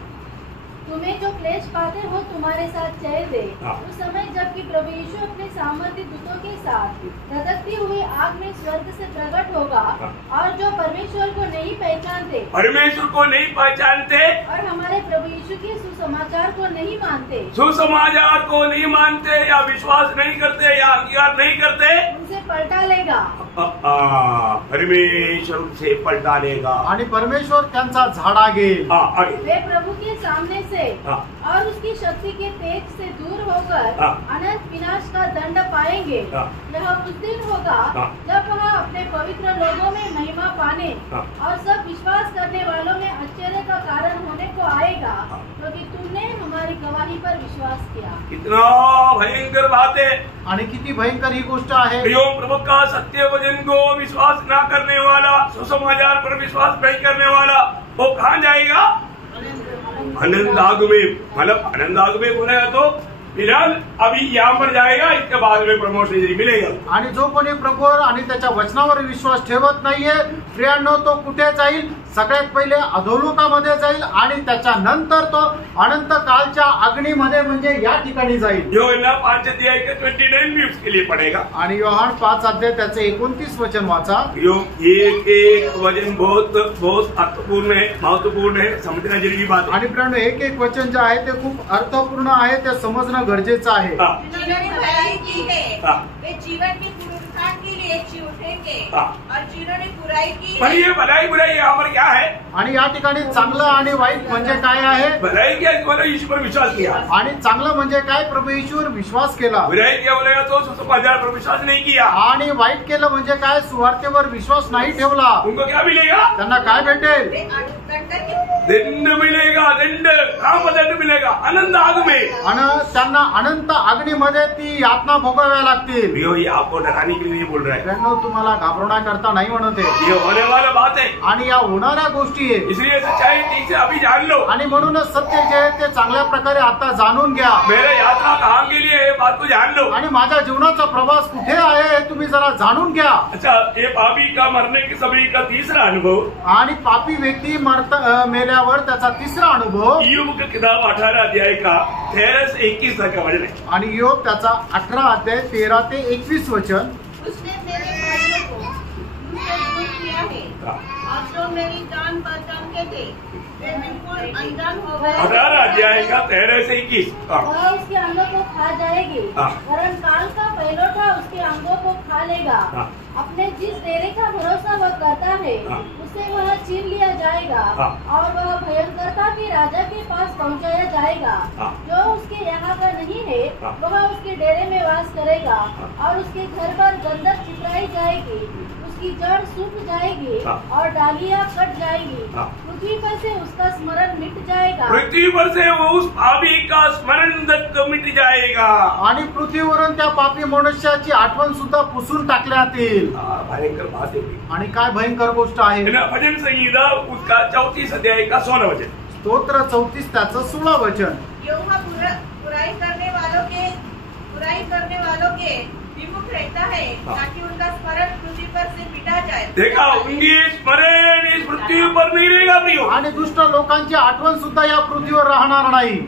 तुम्हें जो क्लेश पाते हो तुम्हारे साथ चैन दे. उस समय जबकि प्रभु यीशु अपने सामर्थ्य दूतों के साथ धधकती हुई आग में स्वर्ग से प्रकट होगा, और जो परमेश्वर को नहीं पहचानते, परमेश्वर को नहीं पहचानते और हमारे प्रभु यीशु के सुसमाचार को नहीं मानते, सुसमाचार को नहीं मानते या विश्वास नहीं करते या अंगीकार नहीं करते, उनसे पलटा लेगा. परमेश्वर से पलटा लेगा. आणि परमेश्वर त्यांचा झाडा घेईल. आगे. वे प्रभु के सामने से हाँ. और उसकी शक्ति के तेज से दूर होकर हाँ. अनंत विनाश का दंड पाएंगे. हाँ. यह उस दिन होगा हाँ. जब वह अपने पवित्र लोगों में महिमा पाने हाँ. और सब विश्वास करने वालों में आश्चर्य का कारण होने को आएगा, क्योंकि तुमने हमारी गवाही पर विश्वास किया. कितना भयंकर बात है. आणि किती भयंकर ही गोष्ट आहे. प्रियो, प्रभु का सत्य वचन को विश्वास न करने वाला, सुसमाचार पर विश्वास नहीं करने वाला, वो कहाँ जाएगा? आनंद आग में. मतलब आनंद आग में बोलेगा तो फिलहाल अभी यहाँ पर जाएगा, इसके बाद में प्रमोशन मिलेगा. आणि जो कोणी प्रभूवर आणि त्याच्या वचनावर विश्वास ठेवत नाहीये प्रियांनो, तो कुठे जाईल? सगळ्यात पहिले अधोलोकामध्ये जाईल आणि त्याच्यानंतर तो अनंत कालच्या अग्नीमध्ये म्हणजे या ठिकाणी जाईल. योहन्ना 5 अध्याय के 29 भी उसके लिए पढ़ेगा. आणि योहान 5 अध्याय त्याचे 29 वचन वाचा. एक एक वचन बहुत बहुत अर्थपूर्ण है, महत्वपूर्ण है, समझना जरूरी बात है. आणि प्रियांनो एक एक वचन जे आहे ते खूप अर्थपूर्ण आहे, ते समजणं गरजेचं आहे. जिन्होंने भलाई की है वे जीवन के पुनरुत्थान के लिए जी उठेंगे, और जिन्होंने बुराई की पर ये भलाई बुराई यहाँ पर क्या है? आणि या ठिकाणी चांगलं आणि वाईट म्हणजे काय आहे? भलाई क्या? बोला यीशु पर विश्वास किया. आणि चांगलं म्हणजे काय? प्रभू येशूवर विश्वास केला. बुराई क्या बोलेगा तो सुसमाचार पर विश्वास नहीं किया. आणि वाईट केलं म्हणजे काय? सुवार्तेवर विश्वास नाही ठेवला. उनको क्या मिलेगा? त्यांना काय भेटेल? दंड मिलेगा. दंड कहाँ पर दंड मिलेगा? अनंत आग में. आणि त्यांना अनंत अग्नीमध्ये ती यातना भोगाव्या लागतील. ये आपको डराने के लिए बोल रहा है. त्यांना तुम्हाला घाबरवण्याकरता नाही म्हणत आहे. ये होने वाला बात है. आणि या होणाऱ्या गोष्टी आहे. इसलिए सच्चाई ठीक से अभी जान लो. आणि म्हणूनच सत्य जे आहे ते चांगल्या प्रकारे आता जाणून घ्या. मेरा यात्रा कहाँ के लिए है बात को जान लो. आणि माझ्या जीवनाचा प्रवास कुठे आहे हे तुम्ही जरा जाणून घ्या. अच्छा, ये पापी का मरने की सभी का तीसरा अनुभव. आणि पापी व्यक्ती मेल्यावर त्याचा तिसरा अनुभव. ईयोब की किताब 18 अध्याय का 13 से 21 तक का वचन है. आणि ईयोब त्याचा 18 अध्याय 13 ते 21 वचन. उसने मेरे भाइयों को मुझसे दूर किया है, और जो मेरी जान पहचान के थे वे बिल्कुल अनजान हो गए. 18 अध्याय का 13 से 21. वह उसके अंगों को खा जाएगी, वरन काल का पहलौठा उसके अंगों को खा लेगा. अपने जिस डेरे का भरोसा वह करता है उसे वह छीन लिया जाएगा, और वह भयंकरता के राजा के पास पहुंचाया जाएगा. जो उसके यहाँ का नहीं है वह उसके डेरे में वास करेगा, और उसके घर पर गंधक छितराई जाएगी. उसकी जड़ सूख जाएगी और डालियां कट जाएगी. पृथ्वी पर से उसका स्मरण मिट जाएगा. पृथ्वी पर से वो उस पापी का स्मरण तक मिट जाएगा. आणि पृथ्वीवरून त्या पापी मनुष्याची आठवण सुद्धा पुसून टाकण्यात येईल. भयंकर बात है. आणि काय भयंकर गोष्ट आहे. भजन संहिता उसका 34 अध्याय का 16 वचन. स्तोत्र 34 त्याचं 16 वचन. यहोवा बुराई करने वालों के विमुख रहता है, ताकि उनका स्मरण पृथ्वी पर से मिटा जाए. देखा, उनकी स्मरण इस पृथ्वी पर नहीं रहेगा प्रियो. आणि दुष्ट लोकांची आठवण सुद्धा या पृथ्वीवर राहणार नाही.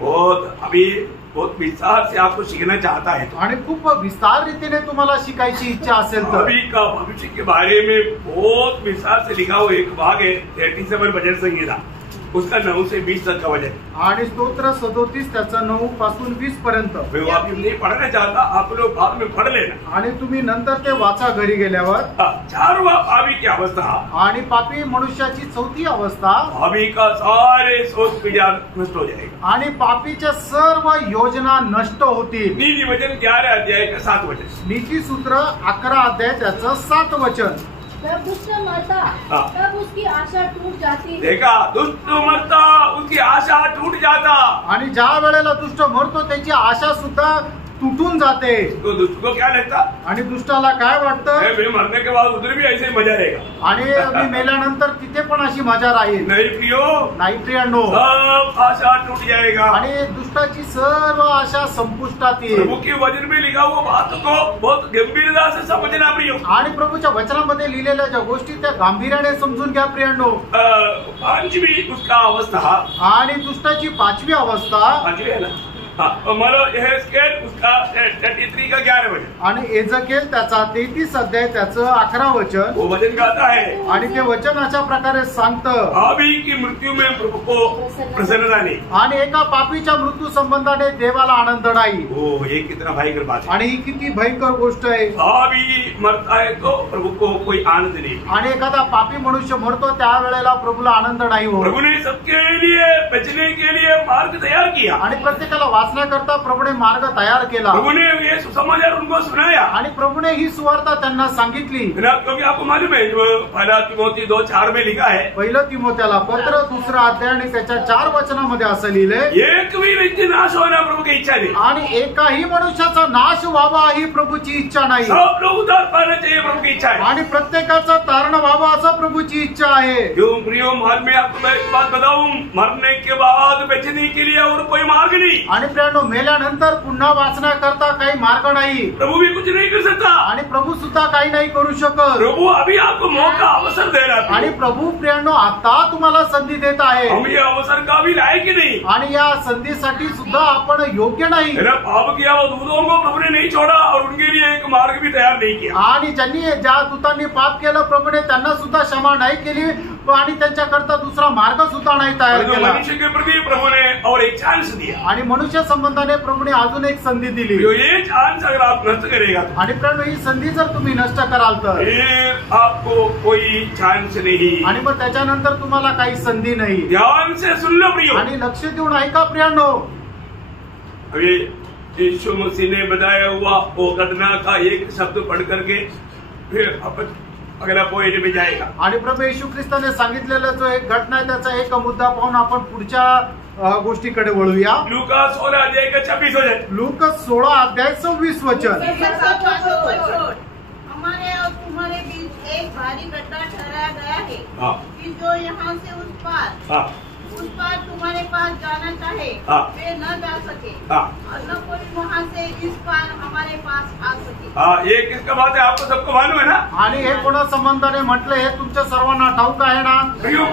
बहुत विस्तार से आपको सीखना चाहता है. आणि खूप विस्तार रीतीने तुम्हाला शिकायची इच्छा असेल तर अभी का भविष्य के बारे में बहुत विस्तार से लिखा हुआ एक भाग है 37 भजन संहिता. उसका 9 से 20 तक का वचन। आणि स्तोत्र 37 त्याचं 9 पासून 20 पर्यंत। मैं वो अभी नहीं पढ़ना चाहता, आप लोग बाद में पढ़ लेना। आणि तुम्ही नंतर ते वाचा घरी गेल्यावर। चारवा पापी की अवस्था, आणि पापी मनुष्याची चौथी अवस्था, पापी का सारे सोच विचार नष्ट हो जाएगा आणि पापीच्या सर्व योजना नष्ट होतील। नीति वचन 11 अध्याय का 7 वचन। नीति सूत्र 11 अध्याय त्याचं 7 वचन। जब दुष्ट मरता तब उसकी आशा टूट जाती। देखा, दुष्ट मरता उसकी आशा टूट जाता। आणि ज्या वेळेला दुष्ट मरतो त्याची आशा सुद्धा तुटून जाते। तो दुष्ट को क्या लगता? आणि दुष्टाला काय वाटतं? मैं मरने के बाद उधर भी ऐसे ही मजा रहेगा। आणि मी मेल्यानंतर तिथे पण अशी मजा राहील। नहीं प्रियो, नाही प्रियांनो, सब आशा टूट जाएगा। आणि दुष्टाची सर्व आशा संपुष्टात येईल। प्रभु के वचन में लिखा हुआ बात को बहुत गंभीरता से समझना प्रियो। आणि प्रभूच्या वचनामध्ये लिहिलेल्या ज्या गोष्टी त्या गांभीर्याने समजून घ्या प्रियांनो। पांचवी उसका अवस्था, आणि दुष्टाची पाचवी अवस्था, पांचवी है ना, मला यहेजकेल उसका 33 का 11 वचन। आणि एजकेल त्याचा 33 अध्याय त्याचं 11 वचन। वो वचन कहता है, आणि ते वचन अशा प्रकारे सांगतं, पापी की मृत्यू में प्रभु को प्रसन्नता नहीं। आणि एका पापीच्या मृत्यू संबंधाने देवाला आनंद नाही। ओ, ये कितना भयंकर बात है। आणि ही किती भयंकर गोष्ट आहे। पापी मरता है तो प्रभु को कोई आनंद नहीं। आणि एखादा पापी मनुष्य मरतो त्यावेळेला प्रभूला आनंद नाही होत। प्रभु ने सबके लिए बचने के लिए मार्ग तैयार किया। आणि प्रत्येकाला वाचण्याकरता प्रभूने मार्ग तयार केला। प्रभु ने ये सुसमाचार उनको सुनाया। आणि प्रभूने ही सुवार्ता त्यांना सांगितली। क्योंकि आपको मालूम है, जो 1 तिमोथी 2:4 में लिखा है, 1 तिमोथेला पत्र 2 अध्याय आणि त्याच्या 4 वचनामध्ये असं लिहिलंय, एक भी व्यक्ति नाश होना प्रभु की इच्छा नहीं। आणि एकाही मनुष्याचा नाश व्हावा ही प्रभूची इच्छा नाही। सब लोग उद्धार पाना चाहिए, प्रभु की इच्छा है। आणि प्रत्येकाचा तारण व्हावा असं प्रभूची इच्छा आहे। क्यों प्रियो, माल में आपको मैं एक बात बताऊं, मरने के बाद बचने के लिए और कोई मार्ग नहीं। आणि प्रियांनो, मेल्यानंतर पुन्हा वाचण्याकरता काही मार्ग नाही। प्रभु भी कुछ नहीं कर सकता। आणि प्रभू सुद्धा काही नाही करू शकत। प्रभु अभी आपको मौका अवसर दे रहा है। आणि प्रभू प्रियांनो आता तुम्हाला संधी देत आहे। हम ये अवसर का भी लायक ही नहीं। आणि या संधीसाठी सुद्धा आपण योग्य नाही। पाप किया वो दूतों को प्रभु ने नहीं छोड़ा और उनके लिए एक मार्ग भी तैयार नहीं किया। आणि ज्यांनी ज्या दूतांनी पाप केलं प्रभूने त्यांना सुद्धा क्षमा नाही केली, आणि त्यांच्याकरता दुसरा मार्ग सुद्धा नाही तयार केला। मनुष्य के प्रति प्रभु ने और एक चांस दिया। आणि मनुष्य संबंधाने प्रभूने अजून एक संधी दिली। ये चांस अगर आप नष्ट करेगा, आणि प्रियांनो, ही संधी जर तुम्ही नष्ट कराल तर फिर आपको कोई चांस नहीं। आणि मग त्याच्यानंतर तुम्हाला काही संधी नाही। ध्यान से सुन लो प्रियो, आणि लक्ष देऊन ऐका प्रियांनो। अभी यीशु मसीह ने बताया हुआ वो घटना का एक शब्द पढ़ करके फिर अपन अगला पॉइंट में जाएगा। आणि प्रभू येशू ख्रिस्ताने सांगितलेलं जो एक घटना आहे त्याचा एक मुद्दा पाहून आपण पुढच्या गोष्टीकडे वळूया। लूका 16 अध्याय का 26 वचन। लूका 16 अध्याय 26 वचन। हमारे और तुम्हारे बीच एक भारी गड्ढा ठहराया गया है, हाँ। कि जो यहाँ से उस पार तुम्हारे पास जाना चाहे वे न जा सके, और न कोई वहाँ से इस पार हमारे पास आ सके। ये किसका बात है, आपको सबको मालूम है ना। आणि हे कोणा संबंधाने म्हटलं हे तुमच्या सर्वांना ठाऊक आहे ना।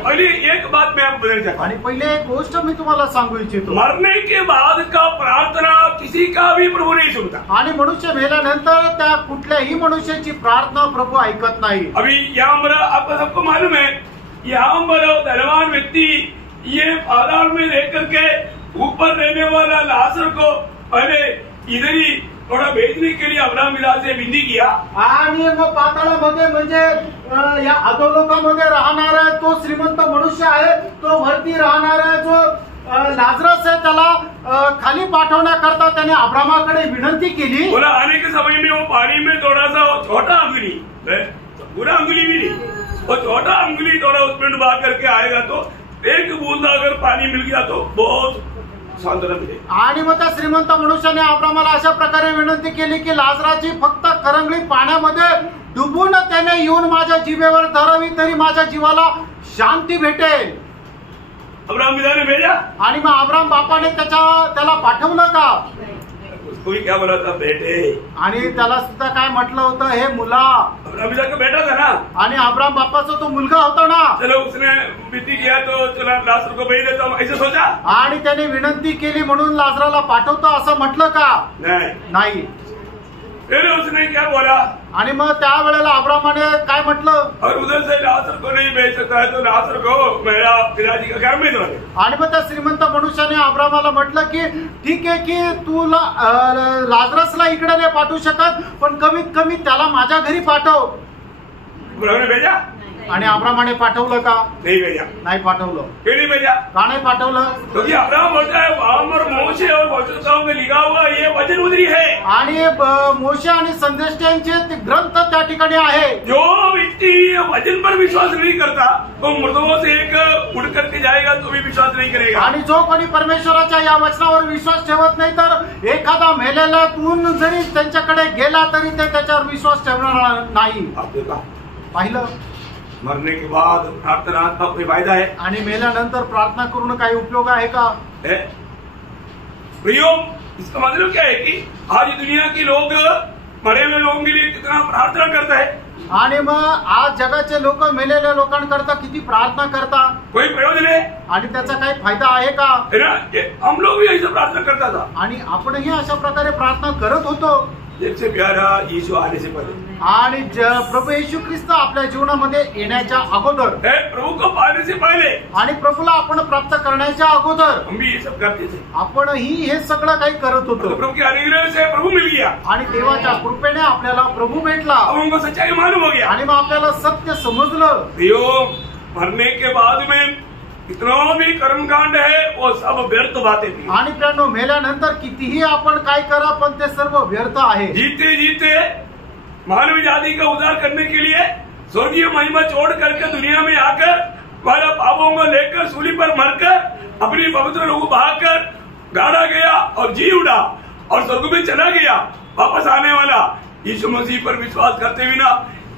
पहले एक बात मैं आपको बताना चाहता हूँ। आणि पहिले एक गोष्ट मी तुम्हाला सांगू इच्छितो, मरने के बाद का प्रार्थना किसी का भी प्रभु नहीं सुनता। आणि मनुष्य मेल्यानंतर त्या कुठल्याही मनुष्याची प्रार्थना प्रभू ऐकत नाही। अभी यहाँ पर आपको सबको मालूम है, यहाँ पर धनवान व्यक्ति ये पाताल में रह करके ऊपर रहने वाला लाजर को पहले इधर ही थोड़ा भेजने के लिए अब्राहम से विनती किया। आणि मग पाताळामध्ये म्हणजे या अधोलोकामध्ये राहणारा तो श्रीमंत मनुष्य आहे, तो वरती राहणारा जो लाजरस आहे त्याला खाली पाठवण्याकरता त्याने अब्रामाकडे विनंती केली। बोला आने के समय में वो पानी में थोड़ा सा छोटा अंगुली, पूरा अंगुली भी नहीं, वो छोटा अंगुली थोड़ा उसमें डुबा करके आएगा तो एक बूंद अगर पानी मिल गया तो बहुत सांत्वना मिलेगी। आणि मग त्या श्रीमंत मनुष्याने अब्रामाला अशा प्रकारे विनंती केली की लाजराची फक्त करंगळी पाण्यामध्ये डुबून त्याने येऊन माझ्या जिभेवर धरावी तरी माझ्या जीवाला शांती भेटेल। अब्राहम पिता ने भेजा, आणि मग अब्राम बापाने त्याला पाठवलं का? उसको भी क्या बोला था, बेटे। आणि त्याला सुद्धा काय म्हटलं होतं, हे मुला। अब्राहम पिता का बेटा था ना, आणि अब्राम बापाचा तो मुलगा होता ना। चलो उसने विनती किया तो चलो लाजर को भेज देता हूं, ऐसे सोचा। आणि त्याने विनंती केली म्हणून लाजराला पाठवतो असं म्हटलं का? नहीं। नाही। फिर उसने क्या बोला? आणि मग त्यावेळेला अब्रामाने काय म्हटलं? और उधर से नासर को नहीं भेज सकता है तो नासर को मेरा पिताजी का घर में दो दे। आणि मग त्या श्रीमंत मनुष्याने अब्रामाला म्हटलं की ठीक आहे की तुला लाजरसला इकडे नाही पाठवू शकत, पण कमीत कमी त्याला माझ्या घरी पाठव. अब्राहम ने भेजा? आणि अब्रामाने पाठवलं का? नहीं भेजा. नाही पाठवलं. क्यों नहीं भेजा? का नाही पाठवलं? क्योंकि अब्राहम बोलता है वहां पर मोशे और भविष्यवक्ताओं में लिखा हुआ ये वचन उधरी है। आणि मोशे आणि संदेष्टांचे ते ग्रंथ त्या ठिकाणी आहे. जो व्यक्ति वचन पर विश्वास नहीं करता तो मृतों से एक उड़ करके जाएगा तो भी विश्वास नहीं करेगा. आणि जो कोणी परमेश्वराच्या या वचनावर विश्वास ठेवत नाही तर एखादा मेलेला तून जरी त्यांच्याकडे गेला तरी ते त्याच्यावर विश्वास ठेवणार नाही. पाहिलं? मरने के बाद प्रार्थना का कोई फायदा है? आणि मेल्यानंतर प्रार्थना करून काही उपयोग आहे का? प्रियो, इसका मतलब क्या है कि आज दुनिया के लोग मरे हुए लोगों के लिए कितना प्रार्थना करता है. आणि मग आज जगाचे लोक मेलेल्या लोकांकरता किती प्रार्थना करतात. कोई प्रयोजन है? आणि त्याचा काही फायदा आहे का? है ना? हम लोग भी ऐसे प्रार्थना करता था आणि आपणही अशा प्रकारे प्रार्थना करत होतो. जैसे प्यारा यीशु आने से पहले आणि प्रभू येशू ख्रिस्त आपल्या जीवनामध्ये येण्याच्या अगोदर, प्रभु को पाने से पहले आणि प्रभूला आपण प्राप्त करण्याच्या अगोदर हम भी ये सब करते थे. आपणही हे सगळं काही करत होतो. प्रभु के अनुग्रह से प्रभु मिल गया आणि देवाच्या कृपेने आपल्याला प्रभू भेटला. अब हमको सच्चाई मालूम हो गया आणि मग आपल्याला सत्य समजलं. प्रियो, मरने के बाद में कितना भी कर्मकांड है वो सब व्यर्थ बातें थी. आणि त्यानो मेल्यानंतर कितीही आपण काय करा पण ते सर्व व्यर्थ आहे. जीते जीते मानव जाति का उद्धार करने के लिए स्वर्गीय महिमा छोड़ करके दुनिया में आकर हमारा पापों को लेकर सूली पर मरकर अपनी पवित्र लोग बहाकर गाड़ा गया और जी उड़ा और स्वर्ग में चला गया. वापस आने वाला यीशु मसीह पर विश्वास करते बिना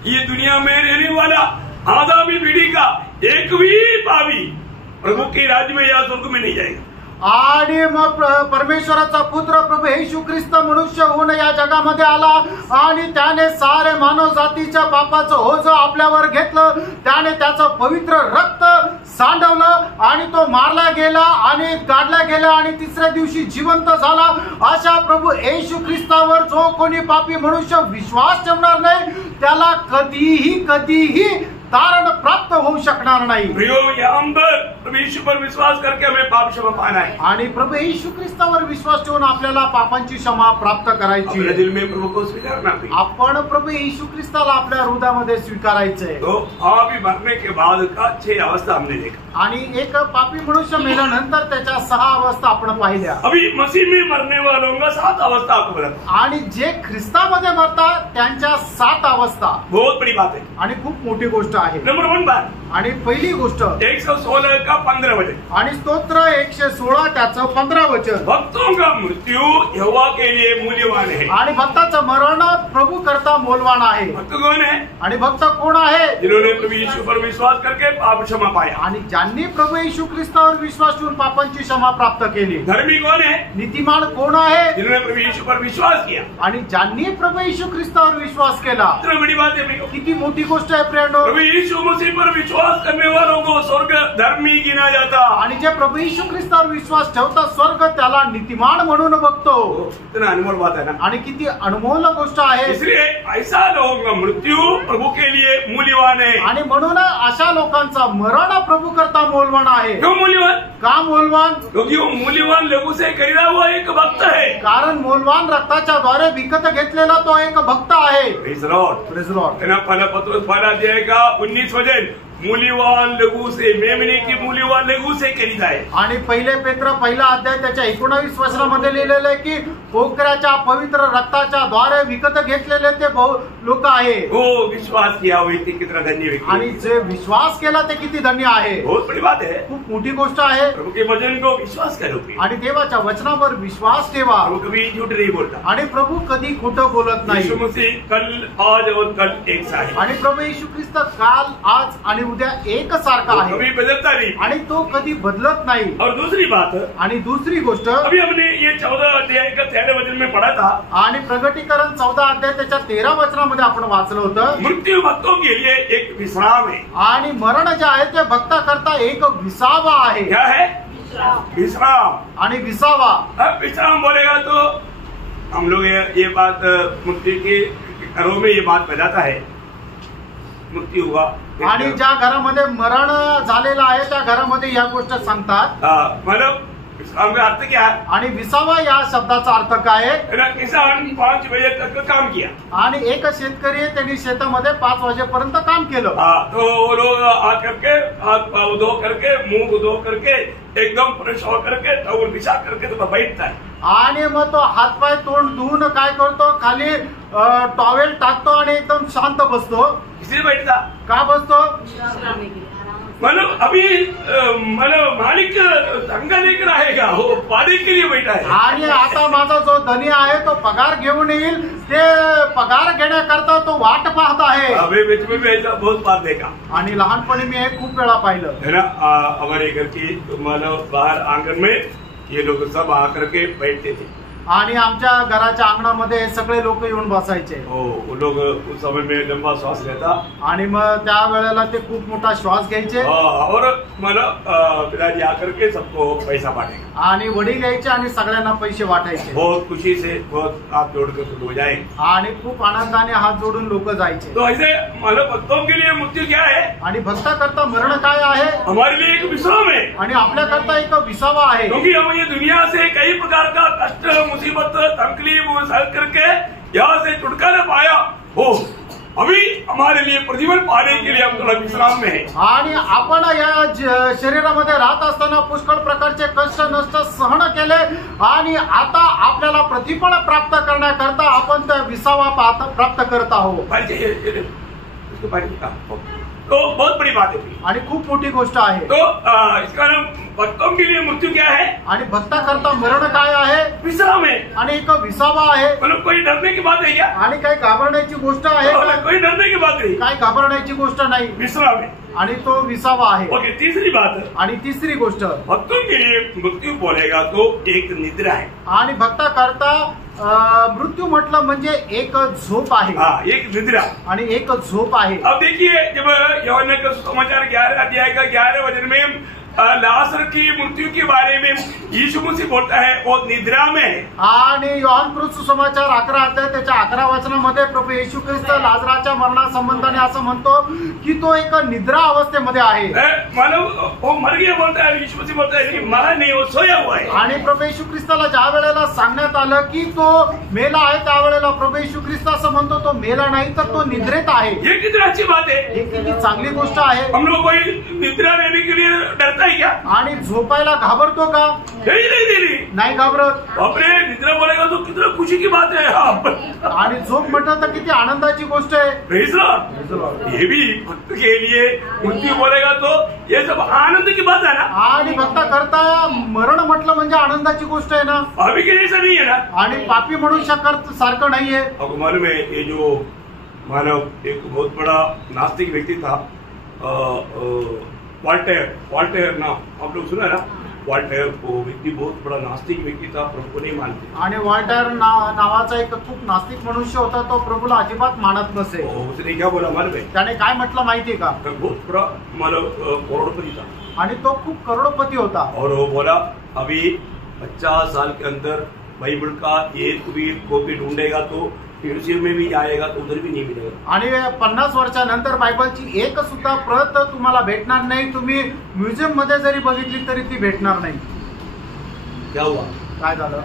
ये दुनिया में रहने वाला आगामी पीढ़ी का एक भी पापी प्रभु के राज्य में या स्वर्ग में नहीं जाएगा. आणि मग परमेश्वराचा पुत्र प्रभू येशू ख्रिस्त मनुष्य होऊन या जगामध्ये आला आणि त्याने सारे मानव जातीच्या पापाचं ओझ आपल्यावर घेतलं. त्याने त्याचं पवित्र रक्त सांडवलं आणि तो मारला गेला आणि गाडला गेला आणि तिसऱ्या दिवशी जिवंत झाला. अशा प्रभू येशू ख्रिस्तावर जो कोणी पापी मनुष्य विश्वास ठेवणार नाही त्याला कधीही तारण प्राप्त होऊ शकणार नाही. प्रियो, यहाँ पर प्रभु यीशु पर विश्वास करके हमें पाप क्षमा पाना है. आणि प्रभू येशू ख्रिस्तावर विश्वास ठेवून आपल्याला पापांची क्षमा प्राप्त करायची. अपने दिल में प्रभु को स्वीकारना है. आपण प्रभू येशू ख्रिस्ताला आपल्या हृदयामध्ये स्वीकारायचंय. तो पापी मरने के बाद का 6 अवस्था हमने देखा. आणि एक पापी मनुष्य मेल्यानंतर त्याच्या 6 अवस्था आपण पाहिल्या. अभी मसीह में मरने वालों का 7 अवस्था आपको बताता. आणि जे ख्रिस्तामध्ये मरतात त्यांच्या 7 अवस्था. बहुत बड़ी बात है आणि खूप मोठी गोष्ट आहे. नंबर 1 बात. आणि पहिली गोष्ट 116 का 15 वचन. आणि स्तोत्र 116 त्याचं 15 वचन. भक्तों का मृत्यु यहोवा के लिए मूल्यवान है. आणि भक्ताचं मरण प्रभू करता मोलवान आहे. भक्त कौन है? आणि भक्त कोण आहे? जिन्होंने प्रभु यीशु पर विश्वास करके पाप क्षमा पाया. आणि ज्यांनी प्रभू येशू ख्रिस्तावर विश्वास ठेवून पापांची क्षमा प्राप्त केली. धर्मी कौन है? नीतिमान कोण आहे? जिन्होंने प्रभु यीशु पर विश्वास किया. आणि ज्यांनी प्रभू येशू ख्रिस्तावर विश्वास केला. इतनी बड़ी बात है प्रियो. किती मोठी गोष्ट आहे प्रियनो. प्रभु यीशु मसीह पर विश्वास करने वालों को स्वर्ग धर्मी गिना जाता. आणि जे प्रभू येशू ख्रिस्तावर विश्वास ठेवतात स्वर्ग त्याला नीतिमान म्हणून बघतो. इतना अनमोल बात है ना. आणि किती अनमोल गोष्ट आहे. इसलिए ऐसा लोगों का मृत्यु प्रभु के लिए मूल्यवान है. आणि म्हणून अशा लोकांचा मरण प्रभू करता मोलवान आहे. क्यों मूल्यवान? का मोलवान? क्योंकि वो मूल्यवान लोगों से खरीदा हुआ एक भक्त है. कारण मोलवान रक्ताच्या द्वारे विकत घेतलेला तो एक भक्त आहे. Praise Lord. Praise Lord. पहला पत्रोस 12 अध्याय का 19 वचन. मूल्यवान लघु से मेमने की मूल्यवान लघु से खरीदा है. आणि पहिले पेत्र पहिला अध्याय त्याच्या 19 वचनामध्ये लिहिलेलं आहे की पोकऱ्याच्या पवित्र रक्ताच्या द्वारे विकत घेतलेले ते लोक आहे. हो विश्वास किया व्यक्ति कितना धन्य व्यक्ति. आणि जे विश्वास केला ते किती धन्य आहे. बहुत बड़ी बात है. खूप मोठी गोष्ट आहे. प्रभु के वचन को विश्वास करो. आणि देवाच्या वचनावर विश्वास ठेवा. प्रभु कभी झूठ नहीं बोलता. आणि प्रभू कधी खोटं बोलत नाही. यीशु मसीह कल आज और कल एक सा है. आणि प्रभू येशू ख्रिस्त काल आज आणि उद्या एक सारखा आहे. कभी बदलता नहीं. आणि तो कधी बदलत नाही. और दूसरी बात. आणि दुसरी गोष्ट अभी हमने ये 14 अध्याय का 13 वचन में पढ़ा था. आणि प्रगटीकरण 14 अध्याय त्याच्या 13 वचनामध्ये आपण वाचलं होतं. मृत्यू भक्तों के लिए एक विश्राम है. आणि मरण जे आहे ते भक्ता करता एक विसावा आहे. क्या है? विश्राम. आणि विसावा. अब विश्राम बोलेगा तो हम लोग ये बात मृत्यु के घरों में ये बात बजाता है, मृत्यू हुआ आणि ज्या घरामध्ये मरण झालेलं आहे त्या घरामध्ये या गोष्ट सांगतात. मतलब विश्राम का अर्थ क्या है? आणि विसावा या शब्दाचा अर्थ काय आहे? किसान 5 बजे तक काम किया आणि एक शेतकरी त्यांनी शेतामध्ये 5 वाजेपर्यंत काम केलं. तो वो लोग आ करके हाथ पाँव धो करके मुंह धो करके एकदम फ्रेश हो करके टॉवल बिछा करके तो बैठता है. आणि मग तो हातपाय तोंड धुवून काय करतो, खाली टॉवेल टाकतो आणि एकदम शांत बसतो. इसलिए बैठता. का बसतो? मतलब अभी मतलब मालिक धंगा लेकर आएगा, वो पाने के लिए बैठा है. आणि आता माझा जो धनी आहे तो पगार घेऊन येईल, ते पगार घेण्याकरता तो वाट पाहत आहे. अभी बीच में भी ऐसा बहुत बात देखा. आणि लहानपणी मी हे खूप वेळा पाहिलं है ना. हमारे घर की मतलब बाहर आंगन में ये लोग सब आकर के बैठते थे. आणि आमच्या घराच्या अंगणामध्ये सगळे लोक येऊन बसायचे. वो लोग उस समय में लंबा श्वास लेता आणि मग त्या वेळेला ते खूप मोठा श्वास घ्यायचे. और मतलब पिताजी आकर के सबको पैसा बांटेगा. आणि वडील यायचे आणि सगळ्यांना पैसे वाटायचे. बहुत खुशी से बहुत हाथ जोड़कर लोग जाए. आणि खूप आनंदाने हात जोडून लोक जायचे. तो ऐसे मतलब भक्तों के लिए मृत्यू क्या है? आणि भक्ताकरता मरण काय आहे? हमारे लिए एक विश्राम है. आणि आपल्याकरता एक विसावा आहे. क्योंकि हम ये दुनिया से कई प्रकार का कष्ट मुसीबत तकलीफ सहन करके यहाँ से छुटकारा पाया हो. अभी हमारे लिए प्रतिफल पाने के लिए हम थोड़ा विश्राम में है. आणि आपण या शरीरामध्ये राहत असताना पुष्कळ प्रकारचे कष्ट नष्ट सहन केले आणि आता आपल्याला प्रतिफळ प्राप्त करण्याकरता आपण त्या विसावा प्राप्त करत आहोत. तो बहुत बड़ी बात है आणि खूप मोठी गोष्ट आहे. तो इसका नाम भक्तों के लिए मृत्यू क्या है? आणि भक्ताकरता मरण काय आहे? विश्राम है. आणि एक विसावा आहे. मतलब कोई डरने की बात है क्या? आणि काही घाबरण्याची गोष्ट आहे का? कोई डरने की बात नहीं. काय घाबरण्याची गोष्ट नाही. विश्राम है आणि तो विसावा आहे. ओके. तीसरी बात आणि तिसरी गोष्ट, भक्तों के लिए मृत्यू बोलेगा तो एक निद्रा है. आणि भक्ताकरता मृत्यू म्हटलं म्हणजे एक झोप आहे. एक निद्रा आणि एक झोप आहे. अब देखिए जब यूहन्ना का समाचार 11 अध्याय का 11 वचन में लाजर की मृत्यु के बारे में यीशु मसीह बोलता है वो निद्रा में. आणि योहान कृष्ण समाचार 11 अध्याय त्याच्या 11 वचनामध्ये प्रभू येशू ख्रिस्त लाजराच्या मरणासंबंधाने असं म्हणतो की तो एक निद्रा अवस्थेमध्ये आहे. मतलब वो मर गया बोलता है. यीशु मसीह बोलता है मरा नहीं, वो सोया हुआ है. आणि प्रभू येशू ख्रिस्ताला ज्या वेळेला सांगण्यात आलं की तो मेला आहे त्यावेळेला प्रभू येशू ख्रिस्त असं म्हणतो तो मेला नाही तर तो निद्रेत आहे. ये कितनी अच्छी बात है. ही किती चांगली गोष्ट आहे. हम लोग कोई निद्रा लेने के लिए डरता है क्या? आणि झोपायला घाबरतो का? नाही घाबरत. अपने निद्रा बोलेगा तो कितना खुशी की बात है. आणि झोप म्हटलं तर किती आनंदाची गोष्ट आहे. ये भी भक्त के लिए मृत्यू बोलेगा तो ये सब आनंद की बात है ना. आणि भक्ता करता मरण म्हटलं म्हणजे आनंदाची गोष्ट आहे ना. अभी के जैसा नहीं है ना. आणि पापी म्हणून सारखं नाहीये. आपको मालूम है ये जो मानव एक बहुत बड़ा नास्तिक व्यक्ति था वॉल्टेयर नाम आप लोग सुना ना. वॉल्टेयर वो व्यक्ति बहुत बड़ा नास्तिक व्यक्ति था, प्रभु को नहीं मानते. आणि वॉल्टेयर नावाचा एक खूप नास्तिक मनुष्य होता, तो प्रभूला अजिबात मानत नसे. उसने क्या बोला मालूम है? त्याने काय म्हटलं माहितीये का? बहुत बड़ा मानव करोड़पति था. आणि तो खूप करोडपती होता. और वो बोला अभी 50 साल के अंदर बाइबल का एक भी कॉपी ढूंढेगा तो म्यूजियम में भी जाएगा तो उधर भी नहीं मिलेगा. आणि 50 वर्षानंतर बायबलची एक सुद्धा प्रत तुम्हाला भेटणार नाही. तुम्ही म्युझियम मध्ये जरी बघितली तरी ती भेटणार नाही. क्या हुआ? काय झालं?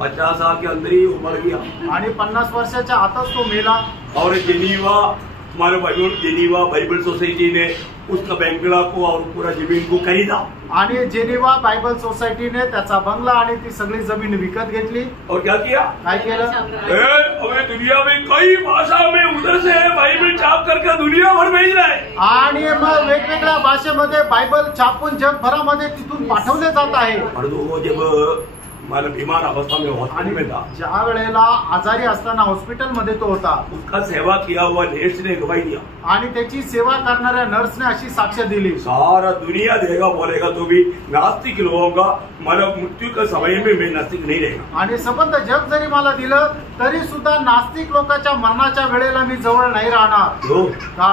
50 साल के अंदर ही वो मर गया. आणि 50 वर्षाच्या आतच तो मेला. और जेनीवा हमारे जेनीवा बाइबल सोसाइटी ने उसका बंगला को और पूरा जमीन को खरीदा. आणि जेनेवा बायबल सोसायटीने त्याचा बंगला आणि ती सगळी जमीन विकत घेतली. और क्या किया? काय केलं? हमें दुनिया में कई भाषा में उधर से बाइबल छाप करके दुनिया भर भेज रहा है. आणि मग वेगवेगळ्या भाषेमध्ये बायबल छापून जगभरामध्ये तिथून पाठवले जात आहे. और वो जब मला बीमार अवस्था में हॉस्पिटल में था, ज्या वेळेला आजारी असताना हॉस्पिटलमध्ये तो होता, उसका सेवा किया हुआ नर्स ने गवाही दिया. आणि त्याची सेवा करणाऱ्या नर्सने अशी साक्ष दिली. सारा दुनिया देगा बोलेगा तो भी नास्तिक लोगों का मतलब मृत्यू के समय में मैं नास्तिक नहीं रहेगा. आणि संबंध जग जरी मला दिलं तरी सुद्धा नास्तिक लोकांच्या मरणाच्या वेळेला मी जवळ नाही राहणार. का?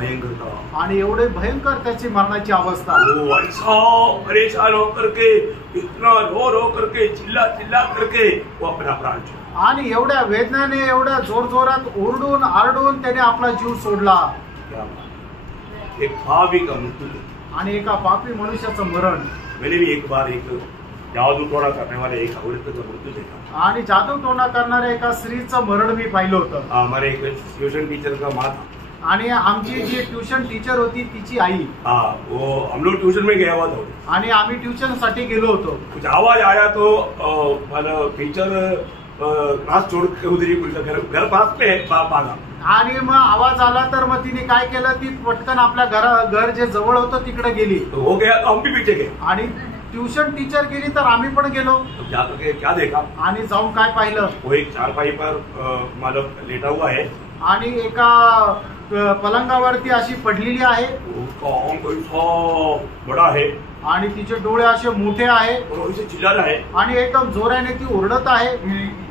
भयंकर था. आणि एवढे भयंकर त्याची मरणाची अवस्था. वो ऐसा परेशान होकर के इतना रो रो करके चिल्ला चिल्ला करके वो अपना प्राण छोड़ा। आणि एवढ्या वेदनेने एवढ्या जोरजोरात ओरडून आरडून त्याने आपला जीव सोडला। क्या बात है। एक पापी का मृत्यू देखा आणि एका पापी मनुष्याचं मरण। मैंने भी एक बार एक जादू टोना करने वाले एक औरत का मृत्यू देखा आणि जादू टोना करणाऱ्या एका स्त्रीचं मरण मी पाहिलं होतं। हमारे एक ट्यूशन टीचर का माँ था आणि आमची जी ट्यूशन टीचर होती तिची आई। वो हम लोग ट्यूशन में गया हुआ था आणि आम्ही ट्यूशन साठी गेलो होतो। कुछ आवाज आया तो मतलब टीचर क्लास छोड़ के उधर ही घर पास में भागा। आणि मग आवाज आला तर मग तिने काय केलं, ती पटकन आपल्या घर जे जवळ होतं तिकडे गेली। तो हो गया तो हम भी पीछे गए आणि ट्यूशन टीचर गेली तर आम्ही पण गेलो। तो जाकर के क्या देखा, आणि जाऊन काय पाहिलं, वो एक चारपाई पर मतलब लेटा हुआ है आणि एका पलंगावरती अशी पडलेली आहे। उसका आंख ऐसा बड़ा है आणि तिचे डोळे असे मोठे आहे और ऐसे चिल्ला रहा है आणि एकदम जोराने ती ओरडत आहे।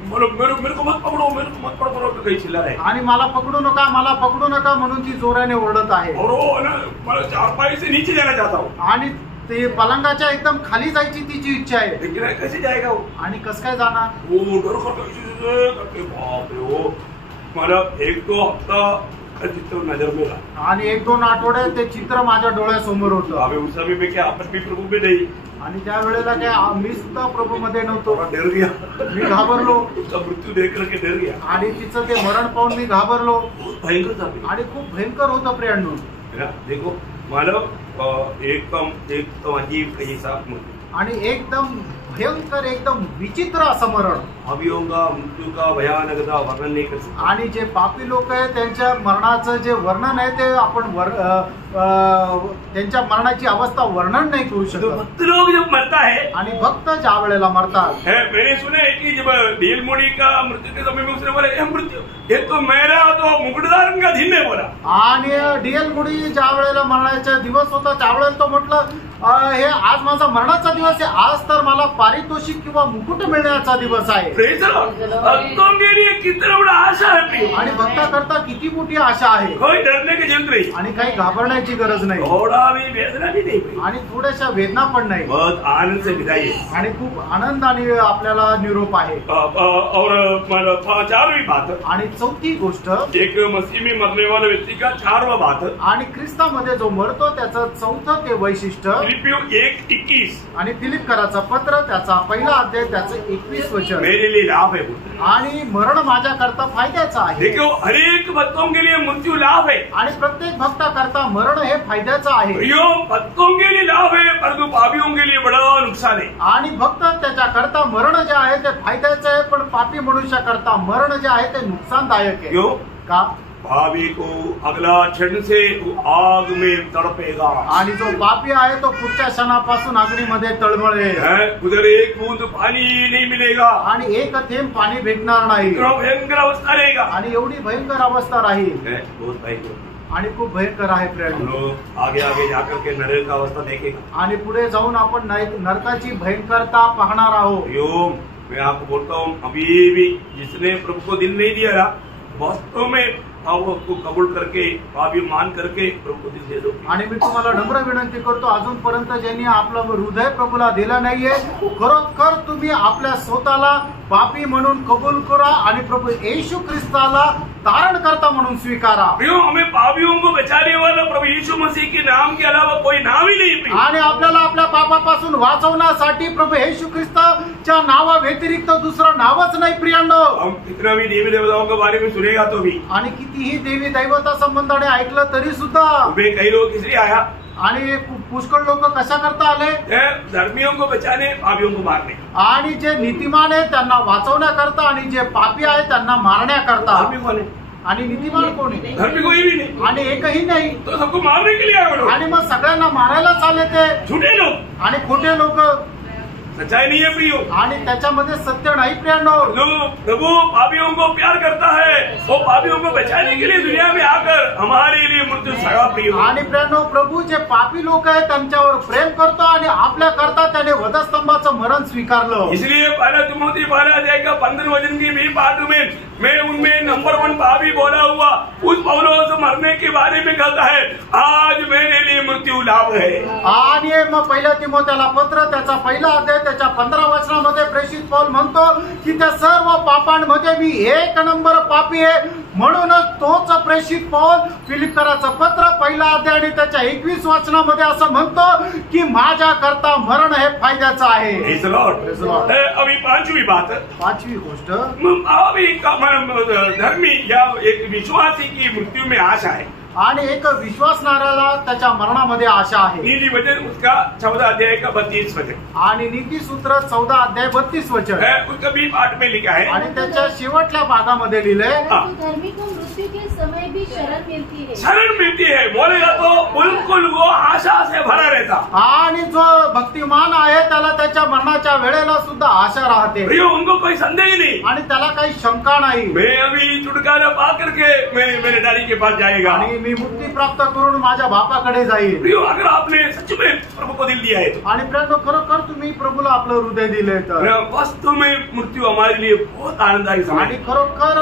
मेरे को मत पकड़ो, मेरे को मत पकड़ो तो कहीं चिल्ला रहा है आणि मला पकडू नका म्हणून ती जोराने ओरडत आहे। और वो ना मतलब चारपाई से नीचे जाना चाहता हूँ आणि ते पलंगाच्या एकदम खाली जायची तिची इच्छा आहे। लेकिन कैसे जाएगा वो, आणि कस काय जाणार, वो डर करके बाप रे वो मतलब एक दो हफ्ता चित्र नजर में रहा आणि 1-2 आठवडे ते चित्र माझ्या डोळ्यासमोर होतं। अभी उस समय में क्या अपन भी प्रभु में नहीं आणि त्या वेळेला काय मी सुद्धा प्रभू मध्ये नव्हतो। थोड़ा डर गया, मी घाबरलो उसका मृत्यू देख करके डर गया। आणि तिचं ते मरण पाहून मी घाबरलो बहुत भयंकर था आणि खूप भयंकर होतं प्रियांनो। देखो मानव एकदम अजीब ऐसा आणि एकदम भयंकर एकदम विचित्र असं मरण। पापियों का मृत्यू का भयानकता वर्णन नहीं कर सकते। आणि जे पापी लोक आहे त्यांच्या मरणाचं जे वर्णन आहे ते आपण त्यांच्या मरणाची अवस्था वर्णन नाही करू तो शकत। भक्त लोग जब मरता है आणि भक्त ज्या वेळेला मरतात, मैंने सुना है कि जब डीएल मोदी का मृत्यू के समय में उसने बोला ये मृत्यू ये तो मेरा तो मुकुटधारण का दिन है बोला। आणि डीएल मोदी ज्या वेळेला मरणाचा दिवस होता त्यावेळेला तो म्हटलं हे आज माझा मरणाचा दिवस आहे, आज तर मला पारितोषिक किंवा मुकुट मिळण्याचा दिवस आहे। भक्तों के लिए कितना बड़ा आशा है प्रिय। आणि भक्ताकरता किती मोठी आशा आहे। कोई डरने की जरूरत नहीं आणि काही घाबरण्याची गरज नाही थोड़ा भी वेदना भी नहीं आणि थोड्याशा वेदना पण नाही। बहुत आनंद से विदाई है आणि खूप आनंदाने आपल्याला निरोप आहे। और चारवी बात आणि चौथी गोष्ट, एक मसीह में मरने वाले व्यक्ति का चारवा बात आणि ख्रिस्तामध्ये जो मरतो त्याचं चौथं ते वैशिष्ट्य, फिलिपियों 1:21 आणि फिलिपकराचं पत्र त्याचा पहिला अध्याय त्याचं 21 वचन, मेरे लिए लाभ है। आणि मरण माझ्या करता फायद्याचं आहे। देखो हर एक भक्तों के लिए मृत्यू लाभ है आणि प्रत्येक भक्ताकरता मरण हे फायद्याचं आहे। प्रियो भक्तों के लिए लाभ है परंतु पापियों के लिए बड़ा नुकसान है। आणि भक्त त्याच्या करता मरण जे आहे ते फायद्याचं आहे, पण पापी मनुष्याकरता मरण जे आहे ते नुकसानदायक आहे। क्यों? का? पापी को अगला क्षण से आग में तड़पेगा आणि जो पापी आहे तो पुढच्या क्षणापासून अग्नीमध्ये तळमळेल। उधर एक बूंद पानी नहीं मिलेगा आणि एक थेंब पाणी भेटणार नाही। भयंकर अवस्था रहेगा आणि एवढी भयंकर अवस्था राहील। बहुत भयंकर आणि खूप भयंकर आहे प्रेम। लोग आगे आगे जाकर के नरक का अवस्था देखेगा आणि पुढे जाऊन आपण नरकाची भयंकरता पाहणार आहोत। यो मैं आपको बोलता हूँ अभी भी जिसने प्रभु को दिल नहीं दिया ना वास्तव में उसको कबूल करके पापी मान करके प्रभु को दिल दे दो। आणि मी तुम्हाला नम्र विनंती करतो, अजूनपर्यंत ज्यांनी आपलं हृदय प्रभूला दिलं नाहीये, खरोखर तुम्ही आपल्या स्वतःला पापी म्हणून कबूल करा आणि प्रभू येशू ख्रिस्ताला धारण करता म्हणून स्वीकारा। प्रियो हमें पापियों को बचाने वाला प्रभु यीशु मसीह के नाम के अलावा कोई नाम ही नहीं प्रियो। आणि आपल्याला आपल्या पापापासून वाचवण्यासाठी प्रभू येशू ख्रिस्ताच्या नावा व्यतिरिक्त दुसरं नावच नाही प्रियांनो। हम कितना भी देवी देवताओं के बारे में सुनेगा तो भी, आणि कितीही देवी दैवता संबंधाने ऐकलं तरी सुद्धा, तुम्हें कई लोग इसलिए आया आणि पुष्कळ लोक कशा करता आले, धर्मियों को बचाने पापियों को मारने। आणि जे नीतिमान आहे त्यांना वाचवण्याकरता आणि जे पापी आहे त्यांना मारण्याकरता। धर्मी कोण आहे? आणि नीतिमान कोणी? धर्मी कोई भी नहीं आणि एकही नाही। तो सबको मारने के लिए आए लोग। आणि मग सगळ्यांना मारायला चालले ते झूठे लोग आणि खोटे लोक। सच्चाई नहीं है प्रियो आणि त्याच्यामध्ये सत्य नाही प्रियांनो। जो प्रभु पापियों को प्यार करता है वो पापियों को बचाने के लिए दुनिया में आकर हमारे लिए मृत्यू सगा प्रियो। आणि प्रियांनो प्रभू जे पापी लोक आहेत त्यांच्यावर प्रेम करतो आणि आपल्या करता त्याने वधस्तंभाचं मरण स्वीकारलं। इसलिए पहला तिमोथी 12 अध्याय का 15 वचन की भी पाठ में मैं उनमें नंबर 1 पापी बोला हुआ उस पौलुस मरने के बारे में कहता है आज मेरे लिए मृत्यू लाभ है। आणि मग पहिल्या तिमोथेला पत्र त्याचा पहिला अध्याय त्याच्या 15 वचनामध्ये प्रेषित पौल म्हणतो की त्या सर्व पापांमध्ये मी एक नंबर पापी आहे। म्हणूनच तोच प्रेषित पौल फिलिप्पीकराचं पत्र पहिला अध्याय आणि त्याच्या 21 वचनामध्ये असं म्हणतो की माझ्या करता मरण हे फायद्याचं आहे। Praise the Lord. Praise the Lord. अभी पांचवी बात, पाचवी गोष्ट, अभी धर्मी या एक विश्वासी की मृत्यू में आशा है आणि एक विश्वासणाऱ्याला त्याच्या मरणामध्ये आशा आहे। नीति वचन उसका 14 अध्याय का 32 वचन आणि नीती सूत्र 14 अध्याय 32 वचन है, उसका भी पाठ में लिखा है आणि त्याच्या शेवटल्या भागामध्ये लिहिलंय परंतु धर्मी को मृत्यु के समय भी शरण मिलती है। शरण मिलती है, बोलेगा तो बिल्कुल वो आशा से भरा रहता। आणि जो भक्तिमान आहे त्याला त्याच्या मरणाच्या वेळेला सुद्धा आशा राहते प्रियो, उनको कोई संदेह ही नहीं, आणि त्याला काही शंका नाही। मैं अभी छुटकारा पा करके मैं मेरे डैडी के पास जाएगा। आणि मी मुक्ती प्राप्त करून माझ्या बापाकडे जाईल। प्रियो, अगर आपने सच में प्रभु को दिल दिया है तो आणि प्रियांनो, खरोखर तुम्ही प्रभूला आपलं हृदय दिले तर वास्तव में मृत्यू हमारे लिए बहुत आनंददायी समय आणि खरोखर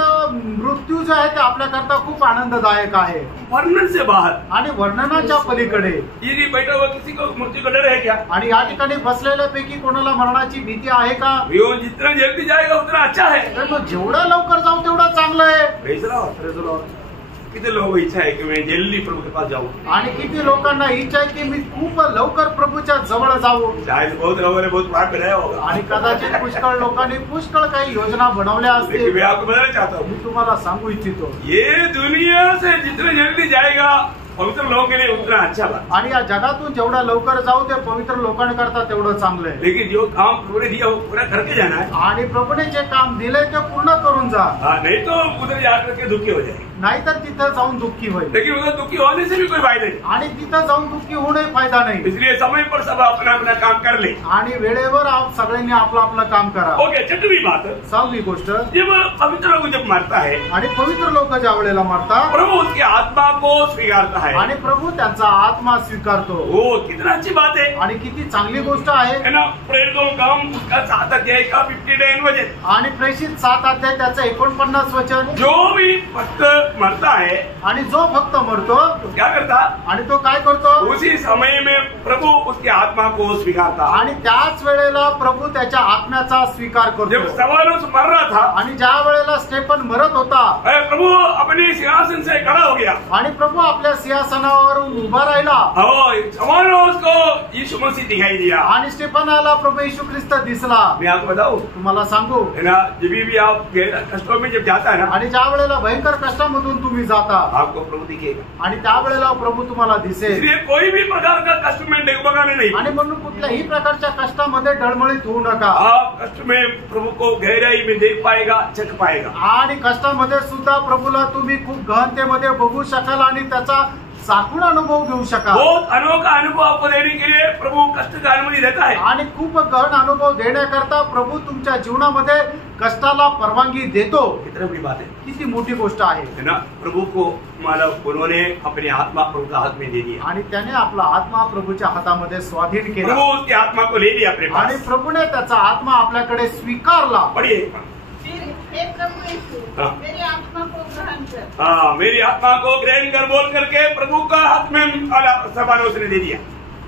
मृत्यू जो आहे ते आपल्याकरता खूप आनंददायक आहे वर्णन से बाहर। आणि वर्णनाच्या पलीकडे। यदि बैठा हुआ किसी को मृत्यू का डर है क्या? आणि या ठिकाणी बसलेल्यापैकी कोणाला मरणाची भीती आहे का? प्रियो, जितना जल्दी जाएगा उतना अच्छा है। तर जेवढं लवकर जाऊ तेवढं चांगलं आहे। Praise the Lord. Praise the Lord. कितने लोगों की इच्छा है कि मैं जल्दी प्रभु के पास जाऊं? आणि किती लोकांना इच्छा आहे की मी खूप लवकर प्रभूच्या जवळ जाऊ। शायद बहुत लोगों ने बहुत प्लान बनाया होगा। आणि कदाचित पुष्कळ लोकांनी पुष्कळ काही योजना बनवल्या लेकिन असतील। मैं आपको बताना चाहता हूँ, मी तुम्हाला सांगू इच्छितो, ये दुनिया से जितने जल्दी जाएगा पवित्र लोगों के लिए उतना अच्छा बात। आणि या जगातून जेवढा लवकर जाऊ ते पवित्र लोकांकरता तेवढं चांगलं आहे। लेकिन जो काम प्रभु ने दिया वो पूरा करके जाना है। आणि प्रभूने जे काम दिले ते पूर्ण करून जा, नहीं तो उधर जाकर के दुखी हो जाएगी। नाहीतर तिथं जाऊन दुःखी होईल। लेकिन उधर दुखी होने से भी कोई फायदा नहीं। आणि तिथं जाऊन दुःखी होणे फायदा नाही। इसलिए समय पर सब अपना अपना काम कर ले। आणि वेळेवर सगळ्यांनी आपलं आपलं काम करा। ओके, छठवीं बात, 6वी गोष्ट, जब पवित्र लोग जब मरता है आणि पवित्र लोक ज्या वेळेला मरतात प्रभु उसकी आत्मा को स्वीकारता है। आणि प्रभू त्यांचा आत्मा स्वीकारतो। वो कितना अच्छी बात है, आणि किती चांगली गोष्ट आहे है ना? प्रेरितों का काम उसका 7 अध्याय का 59 वचन। आणि प्रेषित 7 अध्याय त्याचं 49 वचन। जो भी भक्त मरता है आणि जो भक्त मरतो तो क्या करता? आणि तो काय करतो? उसी समय में प्रभु उसकी आत्मा को स्वीकारता। आणि त्याच वेळेला प्रभू त्याच्या आत्म्याचा स्वीकार जब करतो। स्तेफानोस मर रहा था, आणि ज्या वेळेला स्टेफन मरत होता प्रभु अपने सिंहासन से खड़ा हो गया आणि प्रभू आपल्या सिंहासनावरून उभा राहिला और स्तेफानोस को यीशु मसीह दिखाई दिया। आणि स्टेफनाला प्रभू येशू ख्रिस्त दिसला। मैं आपको बताऊं, तुम्हाला सांगू, है ना, जब भी आप कष्टों में जब जाता है ना, आणि ज्या वेळेला भयंकर कष्टामधून तुम्ही जाता आपको प्रभु दिखेगा। आणि त्यावेळेला प्रभू तुम्हाला दिसेल। इसलिए कोई भी प्रकार का कष्ट में डगमगाने नहीं। आणि म्हणून कुठल्याही प्रकारच्या कष्टामध्ये डळमळीत होऊ नका। आप कष्ट में प्रभु को गहराई में देख पाएगा, चख पाएगा। आणि कष्टामध्ये सुद्धा प्रभूला तुम्ही खूप गहनतेमध्ये बघू शकाल आणि त्याचा साखून अनुभव घेऊ शकाल। बहुत अनोखा अनुभव आपको देने के लिए प्रभु कष्ट का अनुमति देता है। आणि खूप गहन अनुभव देण्याकरता प्रभू तुमच्या जीवनामध्ये कष्टाला परवानगी देतो। कितनी बड़ी बात है, किती मोठी गोष्ट आहे, है ना? प्रभु को मानव उन्होंने अपनी आत्मा प्रभु के हाथ में दे दिया। आणि त्याने आपला आत्मा प्रभूच्या हातामध्ये स्वाधीन केला प्रभु उसकी आत्मा को ले लिया अपने आणि पास। प्रभूने त्याचा आत्मा आपल्याकडे स्वीकारला। पढ़िए। फिर हे प्रभु यीशु, हाँ। मेरी आत्मा को ग्रहण कर। हाँ, मेरी आत्मा को ग्रहण कर बोल करके प्रभु का हाथ में स्तेफानोस ने दे दिया।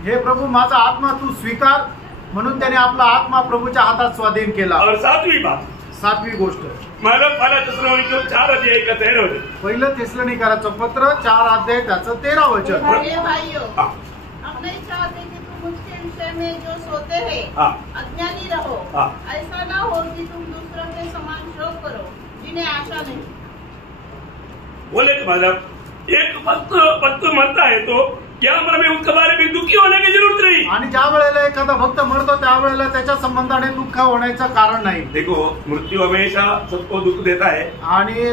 हे प्रभू, माझा आत्मा तू स्वीकार, म्हणून त्याने आपला आत्मा प्रभूच्या हातात स्वाधीन केला। और 7वीं बात, 7वी गोष्ट, मानव पहला थिस्सलुनीकियों 4 अध्याय का 13 वचन। पहिलं थिस्सलुनीकराचं पत्र 4 अध्याय त्याचं 13 वचन। हे भाइयों, हाँ, हम नहीं चाहते कि तुम उसके विषय में जो सोते हैं हाँ, अज्ञानी रहो। हाँ। ऐसा ना हो कि तुम दूसरों के समान शोक करो जिन्हें आशा नहीं। बोले तो मतलब एक भक्त मरता है तो क्या हमें उसके बारे में दुखी होने की जरूरत नहीं। आणि ज्या वेळेला एखादा भक्त मरतो त्यावेळेला त्याच्या संबंधाने दुःख होण्याचं कारण नाही। देखो, मृत्यू हमेशा सबको दुख देता है। आणि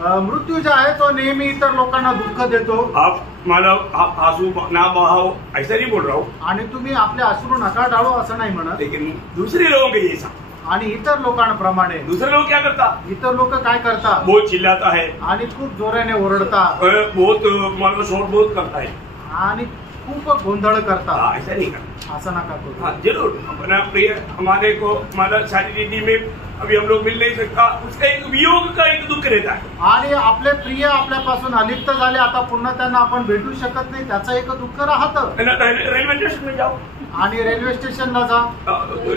मृत्यू जो आहे तो नेहमी इतर लोकांना दुःख देतो। आप मानव आप आंसू ना बहाओ ऐसा नहीं बोल रहा हूँ, आणि तुम्ही आपले अश्रू नका डाळो असं नाही म्हणत। लेकिन दूसरे लोगों के जैसा। आणि इतर लोकांप्रमाणे दूसरे लोग क्या करता? इतर लोक काय करतात? बहुत चिल्लाता है, आणि खूप जोराने ओरडतात, बहुत मानो शोर बहुत करता है। आणि खूप गोंधळ करतात। ऐसा नहीं करता। ऐसा ना करो। हाँ जरूर, अपना प्रिय हमारे को हमारा शारीरिक में अभी हम लोग मिल नहीं सकता, उसका एक वियोग का एक दुःख रहता है। आणि आपले प्रिय आपल्यापासून अलिप्त झाले, आता पुन्हा त्यांना आपण भेटू शकत नाही, त्याचं एक दुःख राहतं। रेलवे स्टेशन में जाओ आणि रेल्वे स्टेशनला जा,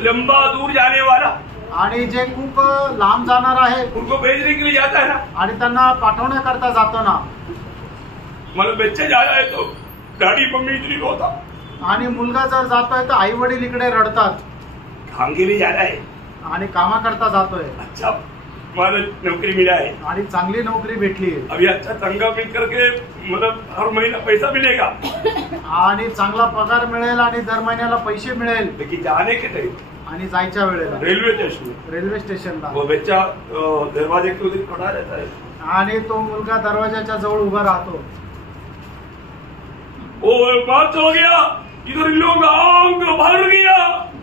लंबा दूर जाने वाला आणि जे खूप लांब जाणार आहे उनको भेजने के लिए जाता है ना, आणि त्यांना पाठवण्याकरता जातो ना। मतलब बच्चे जा रहा है तो डैडी मम्मी इधर ही होता, आणि मुलगा जर जातोय तर आई वडील इकडे रडतात, काम के लिए जा रहा है, आणि कामाकरता जातोय, अच्छा मला नौकरी मिला है, आणि चांगली नोकरी भेटली, अभी अच्छा तंगा मिल करके मतलब हर महीना पैसा मिलेगा, आणि चांगला पगार मिळेल, आणि दर महिन्याला पैसे मिळेल, लेकिन जाने के टाइम आणि जायच्या वेळेला रेल्वे स्टेशनला वो बच्चा दरवाजे के उधर खड़ा रहता है, आणि तो मुलगा दरवाजाच्या जवळ उभा राहतो, ओ बात हो गया, इधर इन लोगों का आंग भर गया,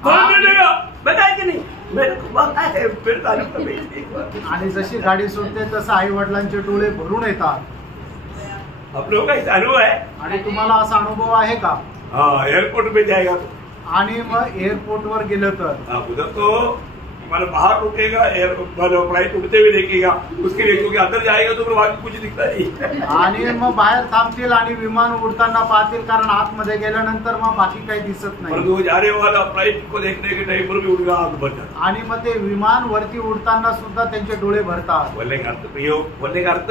भरने लगा, बताया कि नहीं मेरे को पता है, फिर तारीफ का भेज दी। आणि जशी गाडी सुटते तसं आई वडिलांचे डोळे भरून येतात। आप लोगों का इस अनुभव है? आणि तुम्हाला असा अनुभव आहे का? हाँ एयरपोर्ट पे जाएगा तो आणि मग एअरपोर्ट वर गेलं तर उधर तो मतलब बाहर रुकेगा, फ्लाइट उड़ते हुए देखेगा, उसके लिए क्योंकि अंदर जाएगा तो फिर बाकी कुछ दिखता नहीं, आणि मग बाहेर थांबतील आणि विमान उडताना पाहतील, कारण आतमध्ये गेल्यानंतर मग बाकी काही दिसत नाही, परंतु जाने वाला फ्लाइट को देखने के टाइम पर भी उनका आंख भर जाता, आणि मग ते विमान वरती उडताना सुद्धा त्यांचे डोळे भरतात। बोलने का अर्थ प्रयोग, बोलने का अर्थ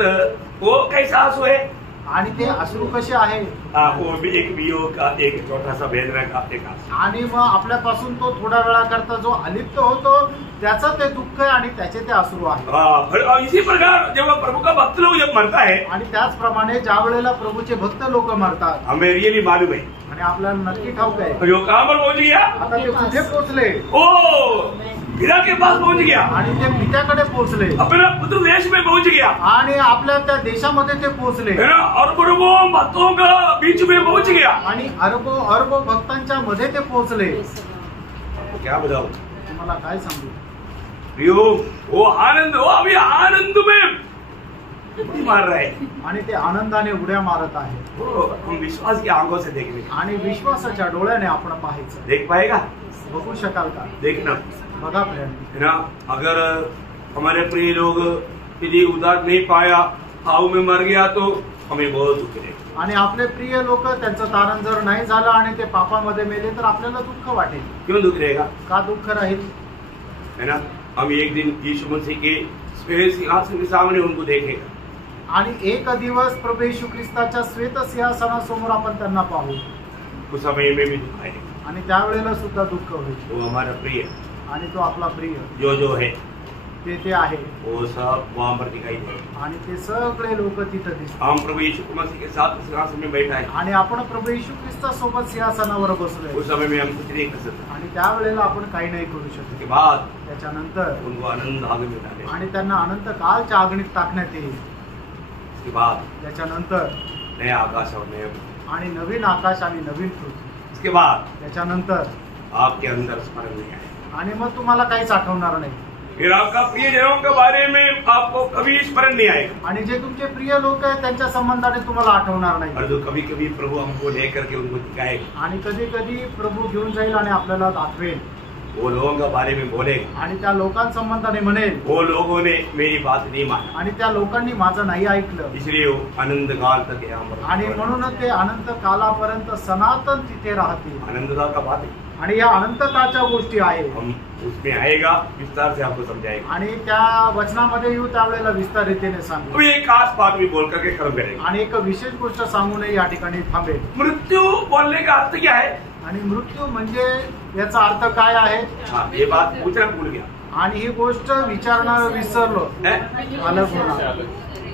वो कैसा आंसू है, आणि ते अश्रू कसे आहे, वो भी एक वियोग का एक छोटा सा भेदना का एक आंसू, आणि मग आपल्यापासून तो थोड्या वेळाकरता जो अलिप्त होतो त्याचं ते दुःख आहे, आणि त्याचे ते अश्रू आहे। इसी प्रकार जब प्रभु का भक्त लोग जब मरता है, आणि त्याचप्रमाणे ज्या वेळेला प्रभूचे भक्त लोक मरतात, हमें रियली मालूम है आणि आपल्याला नक्की ठाऊक आहे जो कहाँ पर पहुंच गया, आता ते कुठे पोहोचले, ओ पिता के पास पहुंच गया, आणि ते पित्याकडे पोहोचले, अपना पुत्र देश में पहुंच गया, आणि आपल्या त्या देशामध्ये ते पोहोचले, है ना, अरबों भक्तों का बीच में पहुंच गया, आणि अरबो भक्तांच्या मध्ये ते पोहोचले। क्या बताओ तुम्हाला काय सांगू, वो आनंद, वो अभी आनंद में मार रहा है, आणि ते आनंदाने उड्या मारत आहे, हम विश्वास की आंखों से देखने, आणि विश्वासाच्या डोळ्याने आपण पाहायचं। देख पाएगा, बघू शकाल का? देखना, बघा फ्रेंड, है ना, अगर हमारे प्रिय लोग यदि उदार नहीं पाया, हाव में मर गया तो हमें बहुत दुख रहेगा, आणि आपले प्रिय लोक त्यांचं तारण जर नाही झालं आणि ते पापामध्ये मेले तर आपल्याला दुःख वाटेल। क्यों दुख रहेगा? का दुःख राहील? है ना, हम एक दिन यीशु मसीह के श्वेत सिंहासन के सामने उनको देखेगा, आणि एक दिवस प्रभू येशू ख्रिस्ताच्या श्वेत सिंहासनासमोर आपण त्यांना पाहू, उस समय में भी दुख आएगा, आणि त्यावेळेला सुद्धा दुःख होईल, वो हमारा प्रिय आणि तो आपला प्रिय जो है ते आहे, वो सब वहाँ पर दिखाई देगा, आणि ते सगळे लोक तिथं दिसतात, हम प्रभु यीशु मसीह के साथ सिंहासन में बैठा है, आणि आपण प्रभू येशू ख्रिस्तासोबत सिंहासनावर बसलोय, उस समय में हम कुछ नहीं कर सकते, आणि त्यावेळेला आपण काही नाही करू शकत। उसके बाद त्याच्यानंतर उनको आनंद आग में डाले, आणि त्यांना अनंत कालच्या अग्नीत टाकण्यात येईल, उसके बाद त्याच्यानंतर नए आकाश और नए, आणि नवीन आकाश आणि नवीन पृथ्वी, उसके बाद त्याच्यानंतर आपके अंदर स्मरण नहीं आएगा, आणि मग तुम्हाला काहीच आठवणार नाही, फिर आपका प्रिय जनों के बारे में आपको कभी स्मरण नहीं आएगा, आणि जे तुमचे प्रिय लोक आहेत त्यांच्या संबंधाने तुम्हाला आठवणार नाही, और जो कभी कभी प्रभु हमको लेकर के उनको दिखाएगा, आणि कधी कधी प्रभू घेऊन जाईल आणि आपल्याला दाखवेल, वो लोगों के बारे में बोलेगा, आणि त्या लोकांसंबंधाने म्हणेल, वो लोगों ने मेरी बात नहीं मानी, आणि त्या लोकांनी माझं नाही ऐकलं, इसलिए वो आनंद काल तक यहाँ पर, आणि म्हणूनच ते अनंत कालापर्यंत सनातन तिथे राहतील, आनंदता का बात है, आणि या अनंतताच्या गोष्टी आहेत, हम उसमें आएगा विस्तार से आपको समझाएगा, आणि त्या वचनामध्ये येऊ त्यावेळेला विस्तारितेने सांगू, अभी एक खास बात भी बोल करके खत्म करेंगे, आणि एक विशेष गोष्ट सांगूनही या ठिकाणी थांबेल। मृत्यु बोलने का अर्थ क्या है? आणि मृत्यू म्हणजे याचा अर्थ काय आहे? हाँ ये बात पूछना भूल गया, आणि ही गोष्ट विचारणार विसरलो, अलग होणं,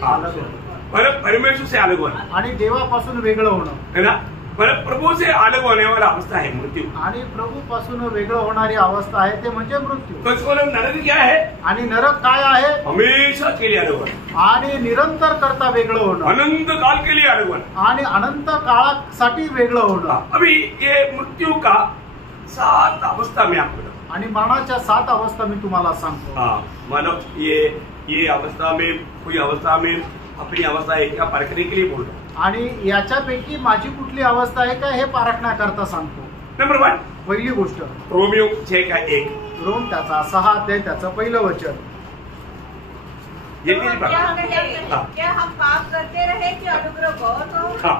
हाँ, अलग होणं, मतलब परमेश्वर से अलग होना, आणि देवापासून वेगळं होणं, है ना, मतलब प्रभु से अलग होने वाला अवस्था है मृत्यु, आणि प्रभू पासून वेगळं होणारी अवस्था आहे ते म्हणजे मृत्यू। तो इसको नरक क्या है? आणि नरक काय आहे? हमेशा के लिए अलग होना, आणि निरंतर करता वेगळं होणं, अनंत काल के लिए अलग होना, आणि अनंत काळासाठी वेगळं होणं। अभी ये मृत्यू का 7 अवस्था में आपको, आणि मरणाच्या 7 अवस्था मी तुम्हाला सांगतो। हाँ मतलब ये अवस्था में कोई अवस्था में अपनी अवस्था है क्या परखने के लिए बोल रहा हूँ। आणि याच्यापैकी माझी कुठली अवस्था आहे का हे पारखण्याकरता सांगतो। नंबर 1 पहिली गोष्ट रोमियो 6:1 रोम त्याचा 6 अध्याय त्याचं पहिलं वचन. ये तीन बात. हाँ. क्या हम पाप करते रहे कि अनुग्रह बहुत हो? हाँ.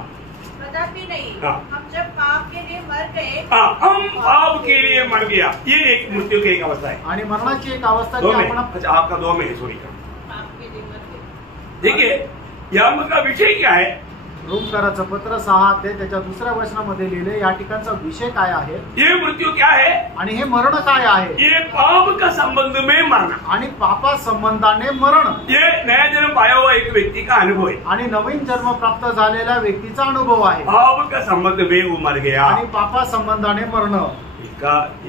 कदापि नहीं. हाँ. हम जब पाप के लिए मर गए, हम पाप के लिए मर गया. ये एक मृत्यु की एक अवस्था है. आणि मरणाची एक अवस्था दो की में. आपण अच्छा, आपका 2 में है, सॉरी का. पाप के लिए मर गए. देखिए यहाँ का विषय क्या है. रोमकराचं पत्र 6 अध्याय त्याच्या दुसऱ्या वचनामध्ये लिहिले. या ठिकाणचा विषय काय आहे ये मृत्यु क्या है. आणि हे मरण काय आहे. ये पाप का संबंध में मरना. आणि पापा संबंधाने मरण. ये नया जन्म पाया हुआ एक व्यक्ति का अनुभव है. आणि नवीन जन्म प्राप्त झालेल्या व्यक्तीचा अनुभव आहे. पाप का संबंध में वो मर गया. आणि पापा संबंधाने मरण.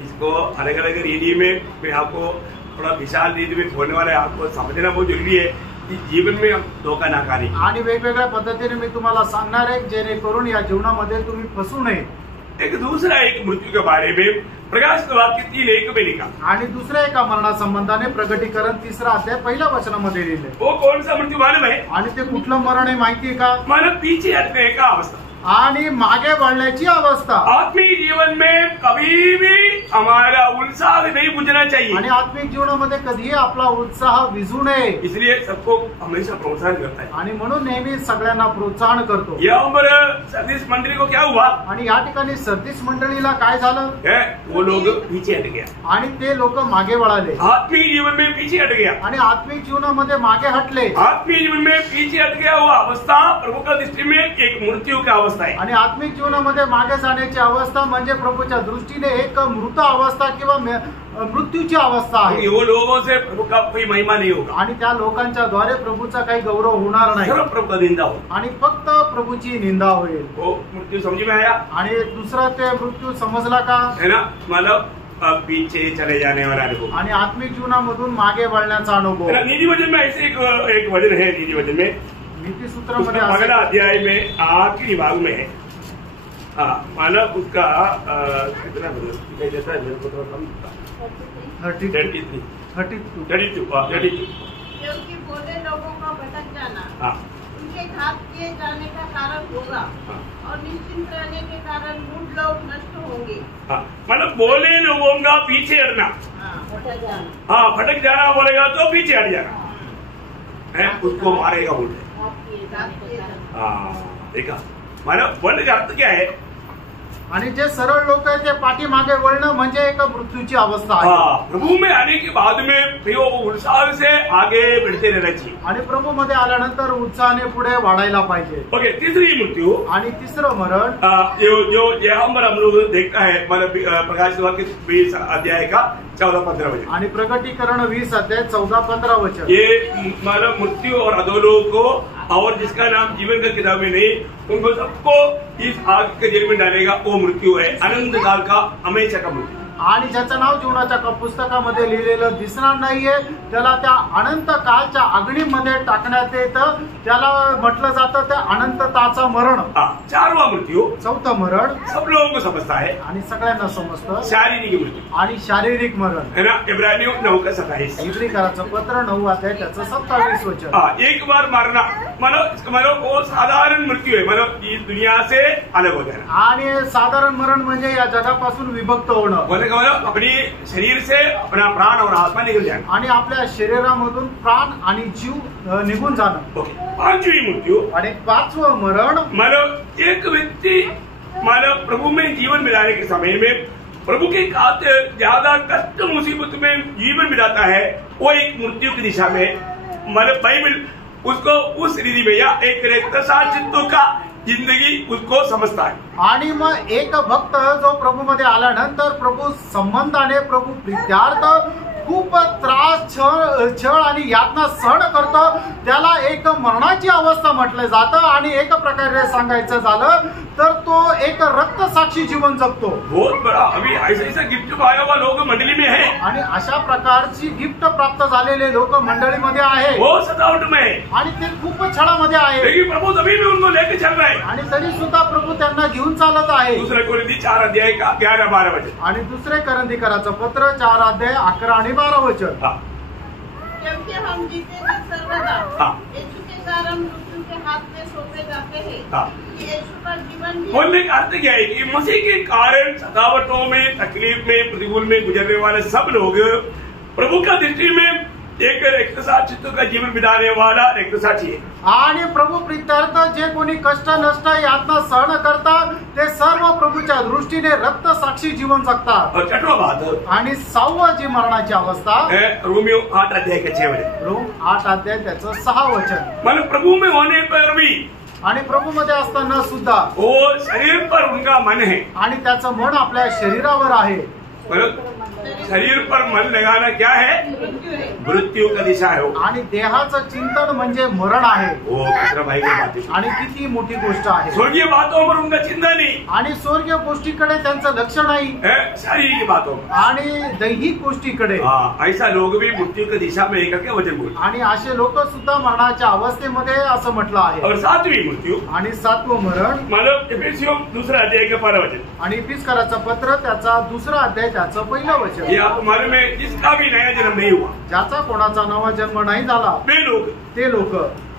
इसको अलग अलग रीति में मैं आपको थोड़ा विशाल रीति में होने वाला है, आपको समझना बहुत जरूरी है कि जीवन में हम धोखा ना करें. आणि वेगवेगळ्या पद्धतीने मी तुम्हाला सांगणार आहे जेणेकरून या जीवनामध्ये तुम्ही फसू नये. एक दूसरा एक मृत्यू के बारे में प्रकाश वाक्य 3:1 में लिखा. आणि दुसऱ्या एका मरणासंबंधाने प्रगटीकरण 3 अध्याय पहिल्या वचनामध्ये लिहिले. वो कौन सा मृत्यू मालूम है. आणि ते कुठलं मरण आहे माहितीये का. मानव पीछे हटने का अवस्था आणि मागे वळण्याची अवस्था. आत्मिक जीवन में कभी भी हमारा उत्साह नहीं बुझना चाहिए. आणि आत्मिक जीवनामध्ये कधीही आपला उत्साह विझू नये. इसलिए सबको हमेशा प्रोत्साहन करता है. आणि म्हणून नेहमी सगळ्यांना प्रोत्साहन करतो. यहाँ पर सर्विस मंत्री को क्या हुआ. आणि या ठिकाणी सर्दिस मंडळीला काय झालं. वो लोग पीछे हट गया. आणि ते लोक मागे वळाले. आत्मिक जीवन में पीछे हट गया. आणि आत्मिक जीवनामध्ये मागे हटले. आत्मिक जीवन में पीछे हट गया वो अवस्था प्रभु का दृष्टि में एक मृत्यू की अवस्था है. आणि आत्मिक जीवनामध्ये मागे जाण्याची अवस्था म्हणजे प्रभूच्या दृष्टीने एक मृत अवस्था किंवा मृत्यूची अवस्था आहे. वो लोगों से प्रभु का कोई महिमा नहीं होगा. आणि त्या लोकांच्या द्वारे प्रभूचा काही गौरव होणार नाही. सर्व प्रभु का निंदा हो. आणि फक्त प्रभूची निंदा होईल. वो मृत्यू समझ में आया. आणि दुसरा ते मृत्यू समजला का. है ना. मतलब पीछे चले जाने वाला अनुभव. आणि आत्मिक जीवनामधून मागे वळण्याचा अनुभव. नीति वचन में ऐसे एक वचन है. नीति वचन में नीति सूत्रामध्ये अगला अध्याय में आखिरी भाग में है. मानव उसका कितना देता है मेरे को थोड़ा कम. 32. क्योंकि बोले लोगों का भटक जाना उनके घात किए जाने का कारण होगा. और निश्चिंत रहने के कारण मूढ़ लोग नष्ट होंगे. मतलब बोले लोगों का पीछे हटना. भटक जाना बोलेगा तो पीछे हट जाना है. उसको मारेगा बोलते. देखा. मतलब बोलने का अर्थ क्या है. आणि जे सरळ लोक आहेत ते पाठीमागे वळणं म्हणजे एक मृत्यूची अवस्था आहे. प्रभु में आने के बाद में प्रियो उत्साह से आगे बढ़ते रहना चाहिए. आणि प्रभु मध्ये आल्यानंतर उत्साहाने पुढे वाढायला पाहिजे. ओके. तीसरी मृत्यू आणि तिसरं मरण जो हम लोग देखता है मतलब प्रकाश वाक्य 20 अध्याय का 14-15 वचन. आणि प्रकटीकरण 20 अध्याय 14-15 वचन. ये मतलब मृत्यू और अधोलोक को और जिसका नाम जीवन का किताब में नहीं उनको सबको इस आग के जेल में डालेगा. वो मृत्यू है अनंत काल का हमेशा का मृत्यू. आणि ज्याचं नाव जीवनाच्या पुस्तकामध्ये लिहिलेलं दिसणार नाहीये त्याला त्या अनंत कालच्या अग्नीमध्ये टाकण्यात येतं. त्याला म्हटलं जातं त्या अनंतताचं मरण. 4वां मृत्यू. चौथं मरण सब लोगों को समजता है. आणि सगळ्यांना समजतं. शारीरिक मृत्यू. आणि शारीरिक मरण है ना. इब्रानियों 9:27. इब्रिकाराचं पत्र 9 अध्याय त्याचं 27 वचन. एक बार मारना मतलब वो साधारण मृत्यू है. मतलब इस दुनिया से अलग हो जाना. आणि साधारण मरण म्हणजे या जगापासून विभक्त होणं. मतलब अपनी शरीर से अपना प्राण और आत्मा निकल जाना. आणि आपल्या शरीरामधून प्राण आणि जीव निघून जाणं. 5वीं मृत्यू. आणि 5वं मरण मतलब एक व्यक्ति मतलब प्रभु में जीवन बिताने के समय में प्रभु के खातिर ज्यादा कष्ट मुसीबत में जीवन बिताता है. वो एक मृत्यू की दिशा में मतलब बाइबल उसको उस रीति में या एक रक्तसाक्षित्व का जिंदगी उसको समजता है. आणि मग एक भक्त जो प्रभू मध्ये आल्यानंतर प्रभू संबंधाने प्रभू प्रीत्यार्थ खूप त्रास छळ आणि यातना सहन करतो त्याला एक मरणाची अवस्था म्हटलं जातं. आणि एक प्रकारे सांगायचं झालं तर तो एक रक्तसाक्षी जीवन जगतो. बहुत बड़ा अभी ऐसा गिफ्ट पाया हुआ लोग मंडली में है. आणि अशा प्रकारची गिफ्ट प्राप्त झालेले लोक मंडळीमध्ये आहे. वो सजावट में है. आणि ते खूप छळामध्ये आहे. लेकिन प्रभु तभी भी उनको लेके चल रहा है. आणि तरी सुद्धा प्रभू त्यांना घेऊन चालत आहे. दूसरे कोरिन्थी 4 अध्याय का 11-12 वचन. आणि दुसरे करंथीकराचं पत्र 4 अध्याय 11 आणि 12 वचन. क्योंकि हम जीते सर्वदा यीशु के कारण मृत्यु के हाथ में सौंपे जाते हैं हाँ। कि यीशु का जीवन भी बोलने का अर्थ क्या है कि मसीह के कारण सतावटों में, तकलीफ में, प्रतिकूल में गुजरने वाले सब लोग प्रभु का दृष्टि में एक रक्तसाक्षित्व का जीवन बिताने वाला रक्तसाक्षी है। आणि प्रभू प्रित्यर्थ जे कोणी कष्ट नष्ट यातना सहन करतात ते सर्व प्रभूच्या दृष्टीने रक्त साक्षी जीवन जगतात। और छठवां बात आणि 6वी जी मरणाची अवस्था है रोमियो 8 अध्याय के 6 वचन। रोम 8 अध्याय त्याचं 6 वचन। मन प्रभु में होने पर भी आणि प्रभू मध्ये असताना सुद्धा वो शरीर पर उनका मन है। आणि त्याचं मन आपल्या शरीरावर आहे। शरीर पर मन लगाना क्या है? मृत्यू का दिशा है। आणि देहाचं चिंतन म्हणजे मरण आहे। वो कितना भाई की बात है। आणि किती मोठी गोष्ट आहे। स्वर्गीय बातों पर उनका चिंता नहीं आणि स्वर्गीय गोष्टीकडे त्यांचं लक्ष नाही, शारीरिक बातों आणि दैहिक गोष्टीकडे। ऐसा लोग भी मृत्यू की दिशा में एक वचन बोलते। आणि असे लोक सुद्धा मरणाच्या अवस्थेमध्ये असं म्हटलं आहे। और 7वीं मृत्यू आणि 7वं मरण मतलब एफेसियों 2 अध्याय के 12 वचन। आणि इफिसकराचं पत्र त्याचा 2 अध्याय त्याचं 1 वचन। ये आपको मालूम है जिसका भी नया जन्म नहीं हुआ, ज्याचा कोणाचा नवा जन्म नाही झाला, ते लोक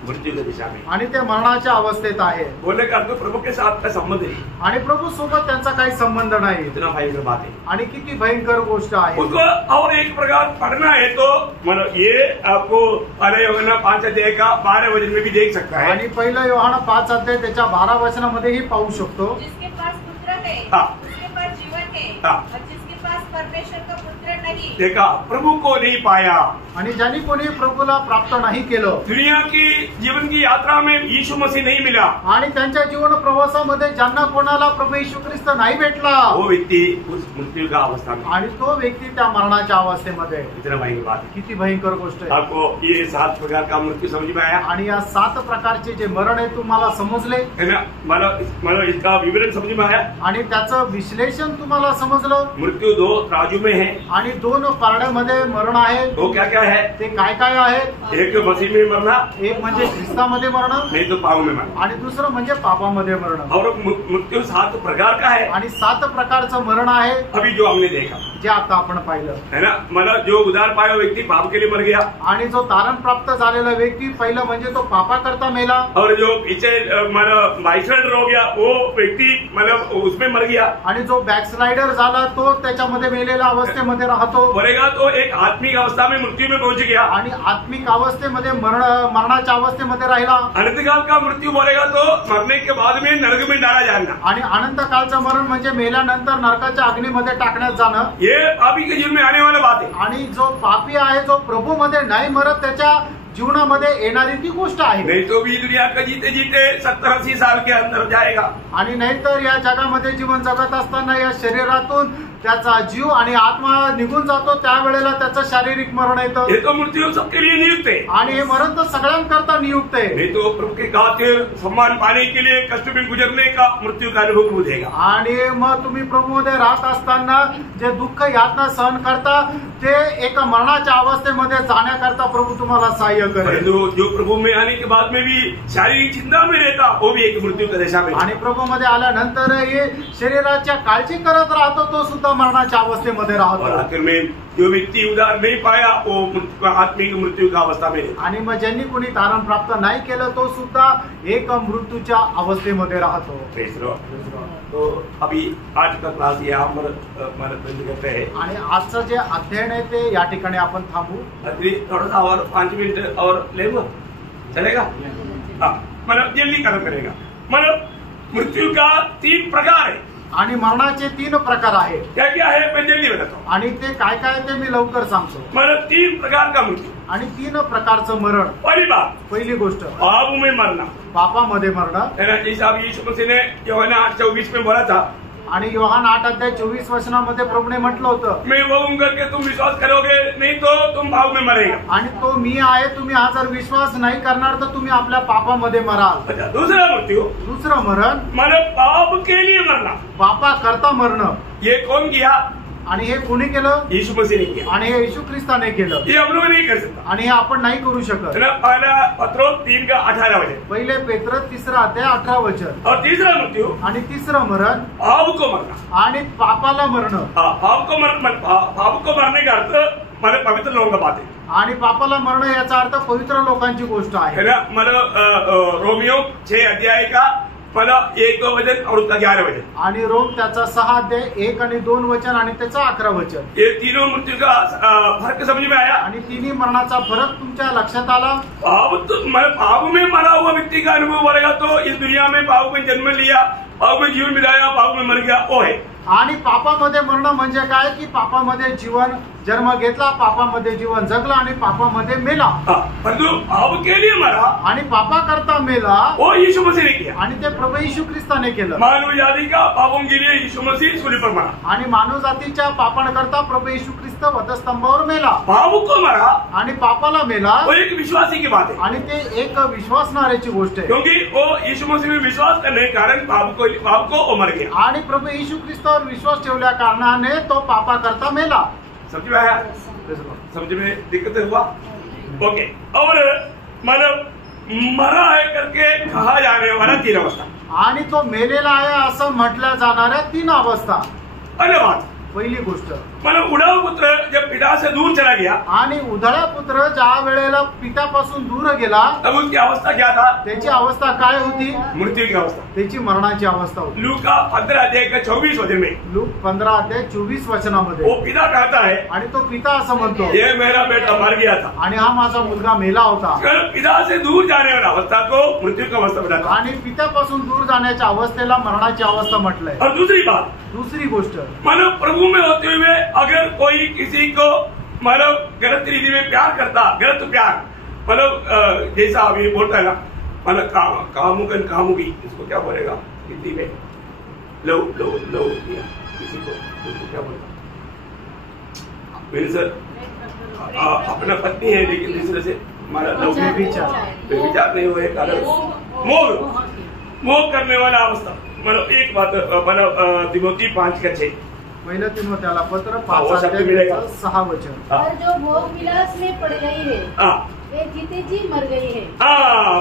मृत्यू की दिशा में आणि ते मरणाच्या अवस्थेत आहे। बोलने का अर्थ प्रभु के साथ का संबंध नहीं। आणि प्रभु सोबत त्यांचा काही संबंध नाही। इतना भयंकर बात है। आणि किती भयंकर गोष्ट आहे। उसको और एक प्रकार पढ़ना है तो मतलब ये आपको पहले यूहन्ना 5 अध्याय का 12 वचन में भी देख सकता है। आणि 1 यूहन्ना 5 अध्याय त्याच्या 12 वचनामध्येही पाहू शकतो। जिसके पास पुत्र है उसके पास जीवन है और जिसके पास परमेश्वर का पुत्र नहीं देखा प्रभु को नहीं पाया। आणि ज्यांनी कोणी प्रभूला प्राप्त नाही केलं, दुनिया की जीवन की यात्रा में यीशु मसीह नहीं मिला, आणि त्यांच्या जीवन प्रवासामध्ये ज्यांना कोणाला प्रभू येशू ख्रिस्त नाही भेटला, वो व्यक्ति उस मृत्यु का अवस्था में, आणि तो व्यक्ती त्या मरणाच्या अवस्थेमध्ये। इतना भयंकर बात है। किती भयंकर गोष्ट आहे। आपको ये 7 प्रकार का मृत्यू समझ में आया? आणि या 7 प्रकारचे जे मरण आहे तुम्हाला समजले है ना? मतलब इसका विवरण समझ में आया? आणि त्याचं विश्लेषण तुम्हाला समजलं। मृत्यू 2 राजू में है आणि 2 पारड्यामध्ये मरण आहे। वो क्या क्या है? ते काय काय आहेत? एक मसीह में मरना, एक म्हणजे ख्रिस्तामध्ये मरण, नहीं तो पाप में मरना, आणि दुसरं म्हणजे पापामध्ये मरण। और मृत्यू 7 प्रकार का है। आणि 7 प्रकारचं मरण आहे अभी जो हमने देखा, जे आता आपण पाहिलं, है ना? मतलब जो उद्धार पाया व्यक्ति पाप के लिए मर गया, आणि जो तारण प्राप्त झालेला व्यक्ती पहिलं म्हणजे तो पापाकरता मेला, और जो पीछे मतलब बाइस्लाइडर हो गया वो व्यक्ती मतलब उसमें मर गया, आणि जो बॅकस्लाइडर झाला तो त्याच्यामध्ये मेलेल्या अवस्थेमध्ये राहतो। मरेगा तो एक आत्मिक अवस्था में मृत्यू में पहुंच गया, आणि आत्मिक अवस्थेमध्ये मरणाच्या अवस्थेमध्ये राहिला। अनंतकाल का मृत्यू बोलेगा तो मरने के बाद में नरक में डाला जाना, आणि अनंत कालचं मरण म्हणजे मेल्यानंतर नरकाच्या अग्नीमध्ये टाकण्यात जाणं। ये पापी के जीवन में आने वाला बात है। आणि जो पापी आहे, जो प्रभूमध्ये नाही मरत, त्याच्या जीवनामध्ये येणारी ती गोष्ट आहे। नहीं तो भी दुनिया का जीते जीते 70-80 साल के अंदर जाएगा, आणि नाहीतर या जगामध्ये जीवन जगत असताना या शरीरातून त्याचा जीव आणि आत्मा निघून जातो, त्यावेळेला त्याचं शारीरिक मरण येतं। ये तो मृत्यु सबके लिए नियुक्त है, आणि हे मरण तर सगळ्यांकरता नियुक्त आहे। नहीं तो प्रभु के खातिर सम्मान पाने के लिए कष्ट में गुजरने का मृत्यू का अनुभव प्रभु देगा। आणि मग तुम्ही प्रभूमध्ये राहत असताना जे दुःख यातना सहन करता, ते एक मरणाच्या अवस्थेमध्ये जाण्याकरता प्रभू तुम्हाला सहाय्य करेल। जो प्रभु में आने के बाद में भी शारीरिक चिंता में रहता, वो भी एक मृत्यू का दशा में। आणि प्रभूमध्ये आल्यानंतर हे शरीराच्या काळजी करत राहतो, तो सुद्धा मरणाच्या अवस्थेमध्ये और राहतो। आखिर में जो व्यक्ति उद्धार नहीं पाया वो आत्मिक मृत्यू का अवस्था में रहता। आणि मग ज्यांनी कोणी तारण प्राप्त नाही केलं, तो सुद्धा एक मृत्यूच्या अवस्थेमध्ये राहतो। Praise Lord. तो अभी आज का क्लास ये हम बंद करते हैं, आणि आजचं जे अध्ययन आहे ते या ठिकाणी आपण थांबू। अभी थोड़ा सा और 5 मिनट और ले लो, चलेगा? हाँ, मतलब जल्दी खत्म करेगा। मतलब मृत्यू का 3 प्रकार है। आणि मरणाचे 3 प्रकार आहेत। क्या क्या है मैं जल्दी बताता हूँ। आणि ते काय काय ते मी लवकर सांगतो। मतलब 3 प्रकार का मृत्यू। आणि 3 प्रकारचं मरण। पहली बात, पहिली गोष्ट पाप में मरना, पापामध्ये मरणं। है ना? जैसे अभी यीशु मसीह ने यूहन्ना 8:24 में बोला था, आणि योहान 8 अध्याय 24 वचनामध्ये प्रभूने म्हटलं होतं, मैं वो हूं करके तुम विश्वास करोगे, नहीं तो तुम पाप में मरेगा। आणि तो मी आहे, तुम्ही हा जर विश्वास नाही करणार तर तुम्ही आपल्या पापामध्ये मराल। अच्छा, दूसरा मृत्यू, दुसरं मरण मतलब पाप के लिए मरना। पापा करता मरणं। ये कौन किया? आणि हे कोणी केलं? यीशु मसीह ने किया। आणि हे येशू ख्रिस्ताने केलं। ये हम लोग नहीं कर सकता। आणि हे आपण नाही करू शकत। है ना? पहला पत्रोस 3:18 वचन। पहिले पेत्र 3 अध्याय 18 वचन। और तीसरा मृत्यू, आणि तिसरं मरण पाप को मरना। आणि पापाला मरणं। पाप को मरने का अर्थ मतलब पवित्र लोगों का बात है। आणि पापाला मरणं याचा अर्थ पवित्र लोकांची गोष्ट आहे. है ना. मतलब रोमियो 6 अध्याय का मतलब 1 वचन और उसका 11 वचन. आणि रोम त्याचा 6 अध्याय 1 आणि 2 वचन आणि त्याचा 11 वचन. ये तीनों मृत्यु का फर्क समझ में आया. आणि तिन्ही मरणाचा फरक तुमच्या लक्षात आला. पाप में मरा हुआ व्यक्ति का अनुभव बढ़ेगा तो इस दुनिया में पाप में जन्म लिया, पाप में जीवन बिताया, पाप में मर गया, वो है. आणि पापामध्ये मरणं म्हणजे काय की पापामध्ये जीवन जन्म घेतला, पापामध्ये जीवन जगला आणि पापामध्ये मेला. परंतु पाप के लिए मरा आणि पापा करता मेला वो यीशु मसीह ने किया. आणि ते प्रभू येशू ख्रिस्ताने केलं. मानव जाति का पापों के लिए यीशु मसीह सूली पर मरा. आणि मानव जातीच्या पापांकरता प्रभू येशू ख्रिस्त वधस्तंभावर मेला. पाप को मरा आणि पापाला मेला. वो एक विश्वासी की बात है. आणि ते एक विश्वासणाऱ्याची गोष्ट आहे. क्योंकि वो यीशु मसीह में विश्वास करने के कारण पाप को वो मर गया. आणि प्रभू येशू ख्रिस्तावर विश्वास ठेवल्या कारणाने तो पापा करता मेला. समझ में आया. समझ में दिक्कत हुआ. ओके. और मतलब मरा है करके कहा जाने वाला 3 अवस्था. आणि तो मेलेला आहे असं म्हटल्या जाणाऱ्या 3 अवस्था. धन्यवाद. पहिली गोष्ट मतलब उड़ाऊ पुत्र जब पिता से दूर चला गया, आणि उधळा पुत्र ज्या वेळेला पित्यापासून दूर गेला तब उसकी अवस्था क्या था. त्याची अवस्था काय होती. मृत्यू की अवस्था. त्याची मरणाची अवस्था होती. लूका 15 अध्याय का 24 वचन में लूक 15 अध्याय 24 वचनामध्ये वो पिता कहता है आणि तो पिता असं म्हणतो ये मेरा बेटा मर गया था. आणि हा माझा मुलगा मेला होता. पिता से दूर जाने वाला अवस्था को मृत्यु की अवस्था बताता. आणि पित्यापासून दूर जाण्याच्या अवस्थेला मरणाची अवस्था म्हटलंय. और दूसरी बात दुसरी गोष्ट मतलब प्रभु में होते हुए अगर कोई किसी को मतलब गलत रीति में प्यार करता, गलत प्यार मतलब जैसा अभी बोलता है ना, मतलब कामुकन कामुकी, इसको क्या बोलेगा हिंदी में, लो लो लो किसी को क्या बोलता सर, अपना पत्नी है लेकिन दूसरे से हमारा विचार नहीं हुए कारण मोह करने वाला अवस्था. मतलब एक बात मतलब तिमोथी 5:6 पहिलं तिमोथेला पत्र 5 अध्याय 6 वचन. और जो भोग विलास में पड़ गई है वे जीते जी मर गई है.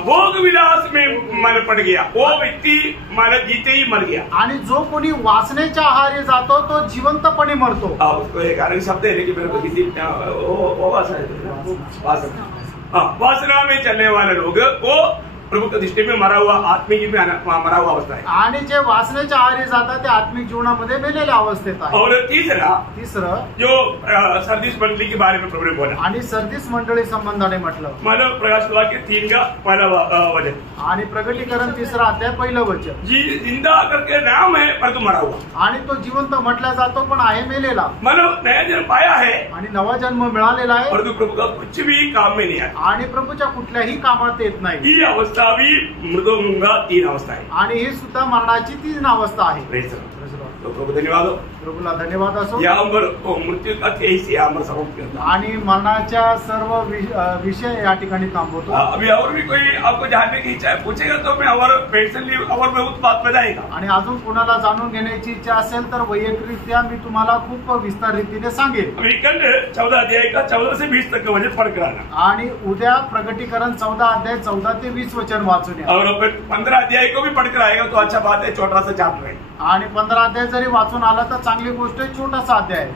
भोग विलास में मन पड़ गया वो व्यक्ती मला जीते ही मर गया. आणि जो कोणी वासनेच्या आहारी जातो तो जिवंतपणे मरतो. उसको एक कारण शब्द है लेकिन मेरे को किसी वासना में चलने वाले लोग वो प्रभु की दृष्टि में मरा हुआ आत्मिक मरा हुआ अवस्था है. आणि जे वासनेच्या आहारी जातात ते आत्मिक जीवनामध्ये मेलेल्या अवस्थेत आहे. और तीसरं जो सरदीस मंडली के बारे में प्रभु ने बोला आणि सरदीस मंडळी संबंधाने म्हटलं मानव प्रकाश वाक्य 3 का पहला वचन आणि प्रगटीकरण 3 अध्याय पहिलं वचन. जी जिंदा करके नाम है परंतु मरा हुआ. आणि तो जिवंत म्हटला जातो पण आहे मेलेला. मानव नया जन्म पाया है आणि नवा जन्म मिळालेला आहे परंतु प्रभु का कुछ भी काम में नहीं आया. आणि प्रभूच्या कुठल्याही कामात येत नाही. ही अवस्था भी मृदोंगा 3 अवस्था है. आणि ही सुद्धा मरणाची 3 अवस्था आहे. तो प्रभु धन्यवाद हो. प्रभूला धन्यवाद असो. यावर मृत्यू का 23 यावर समाप्त करता. आणि मरणाच्या सर्व विषय या ठिकाणी थांबवतो. अभी और भी कोई आपको जानने की इच्छा है पूछेगा तो मैं और पर्सनली और बहुत बात में जाएगा. आणि अजून कोणाला जाणून घेण्याची इच्छा असेल तर वैयक्तिकरित्या मी तुम्हाला खूप विस्तार रीतीने सांगेन. वीकेंड 14 अध्याय का 14 से 20 तक वचन पढ़कर आना. आणि उद्या प्रगटीकरण 14 अध्याय 14 ते 20 वचन वाचून या. और 15 अध्याय को भी पढ़कर आएगा तो अच्छा बात है. छोटा सा चैप्टर है. आणि 15 अध्याय जरी वाचून आला तर चांगली गोष्ट आहे. छोटासा अध्याय आहे.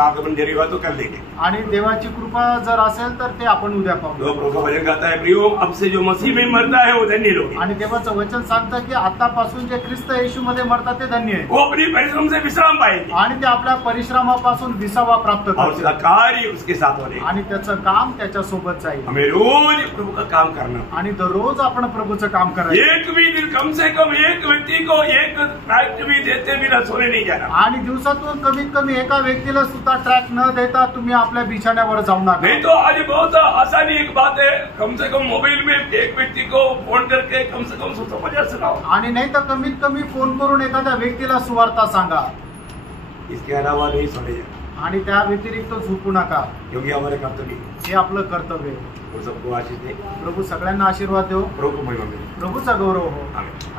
आगमन जरी हुआ तो कर देंगे. आणि देवाची कृपा जर असेल तर ते आपण उद्या पाहू. वचन कहता है प्रियो अब से जो मसीह में मरता है वो धन्य लोग. आणि देवाचं वचन सांगतं की आतापासून जे ख्रिस्त येशू मध्ये मरतात ते धन्य आहे. वो अपनी परिश्रम से विश्राम पाएंगे. आणि ते आपल्या परिश्रमापासून विसावा प्राप्त करतात. कार्य उसके साथ होने. आणि त्याचं काम त्याच्या सोबत जाईल. हमें रोज प्रभु का काम करना. आणि दररोज आपण प्रभूचं काम करायचं. एक भी दिन कम से कम एक व्यक्ती को एक ट्रैक्ट भी देते बिना सोने नहीं जाना. आणि दिवसातून कमीत कमी एका व्यक्तीला सुद्धा ट्रॅक न देता तुम्ही आपल्या बिछाण्यावर जाऊ नका. नहीं तो आज बहुत आसानी एक बात है कम से कम मोबाइल में एक व्यक्ति को फोन करके कम से कम समाचार सुनाओ. आणि नाही तर कमीत कमी फोन करून एखाद्या व्यक्तीला सुवार्ता सांगा. इसके अलावा नहीं सोने जाना. आणि त्या व्यतिरिक्त झोपू नका. क्योंकि हमारे कर्तव्य हे आपलं कर्तव्य आहे. सबको आशीष दे. प्रभू सगळ्यांना आशीर्वाद देव. प्रभु महिमा. प्रभूचा गौरव हो. आमीन.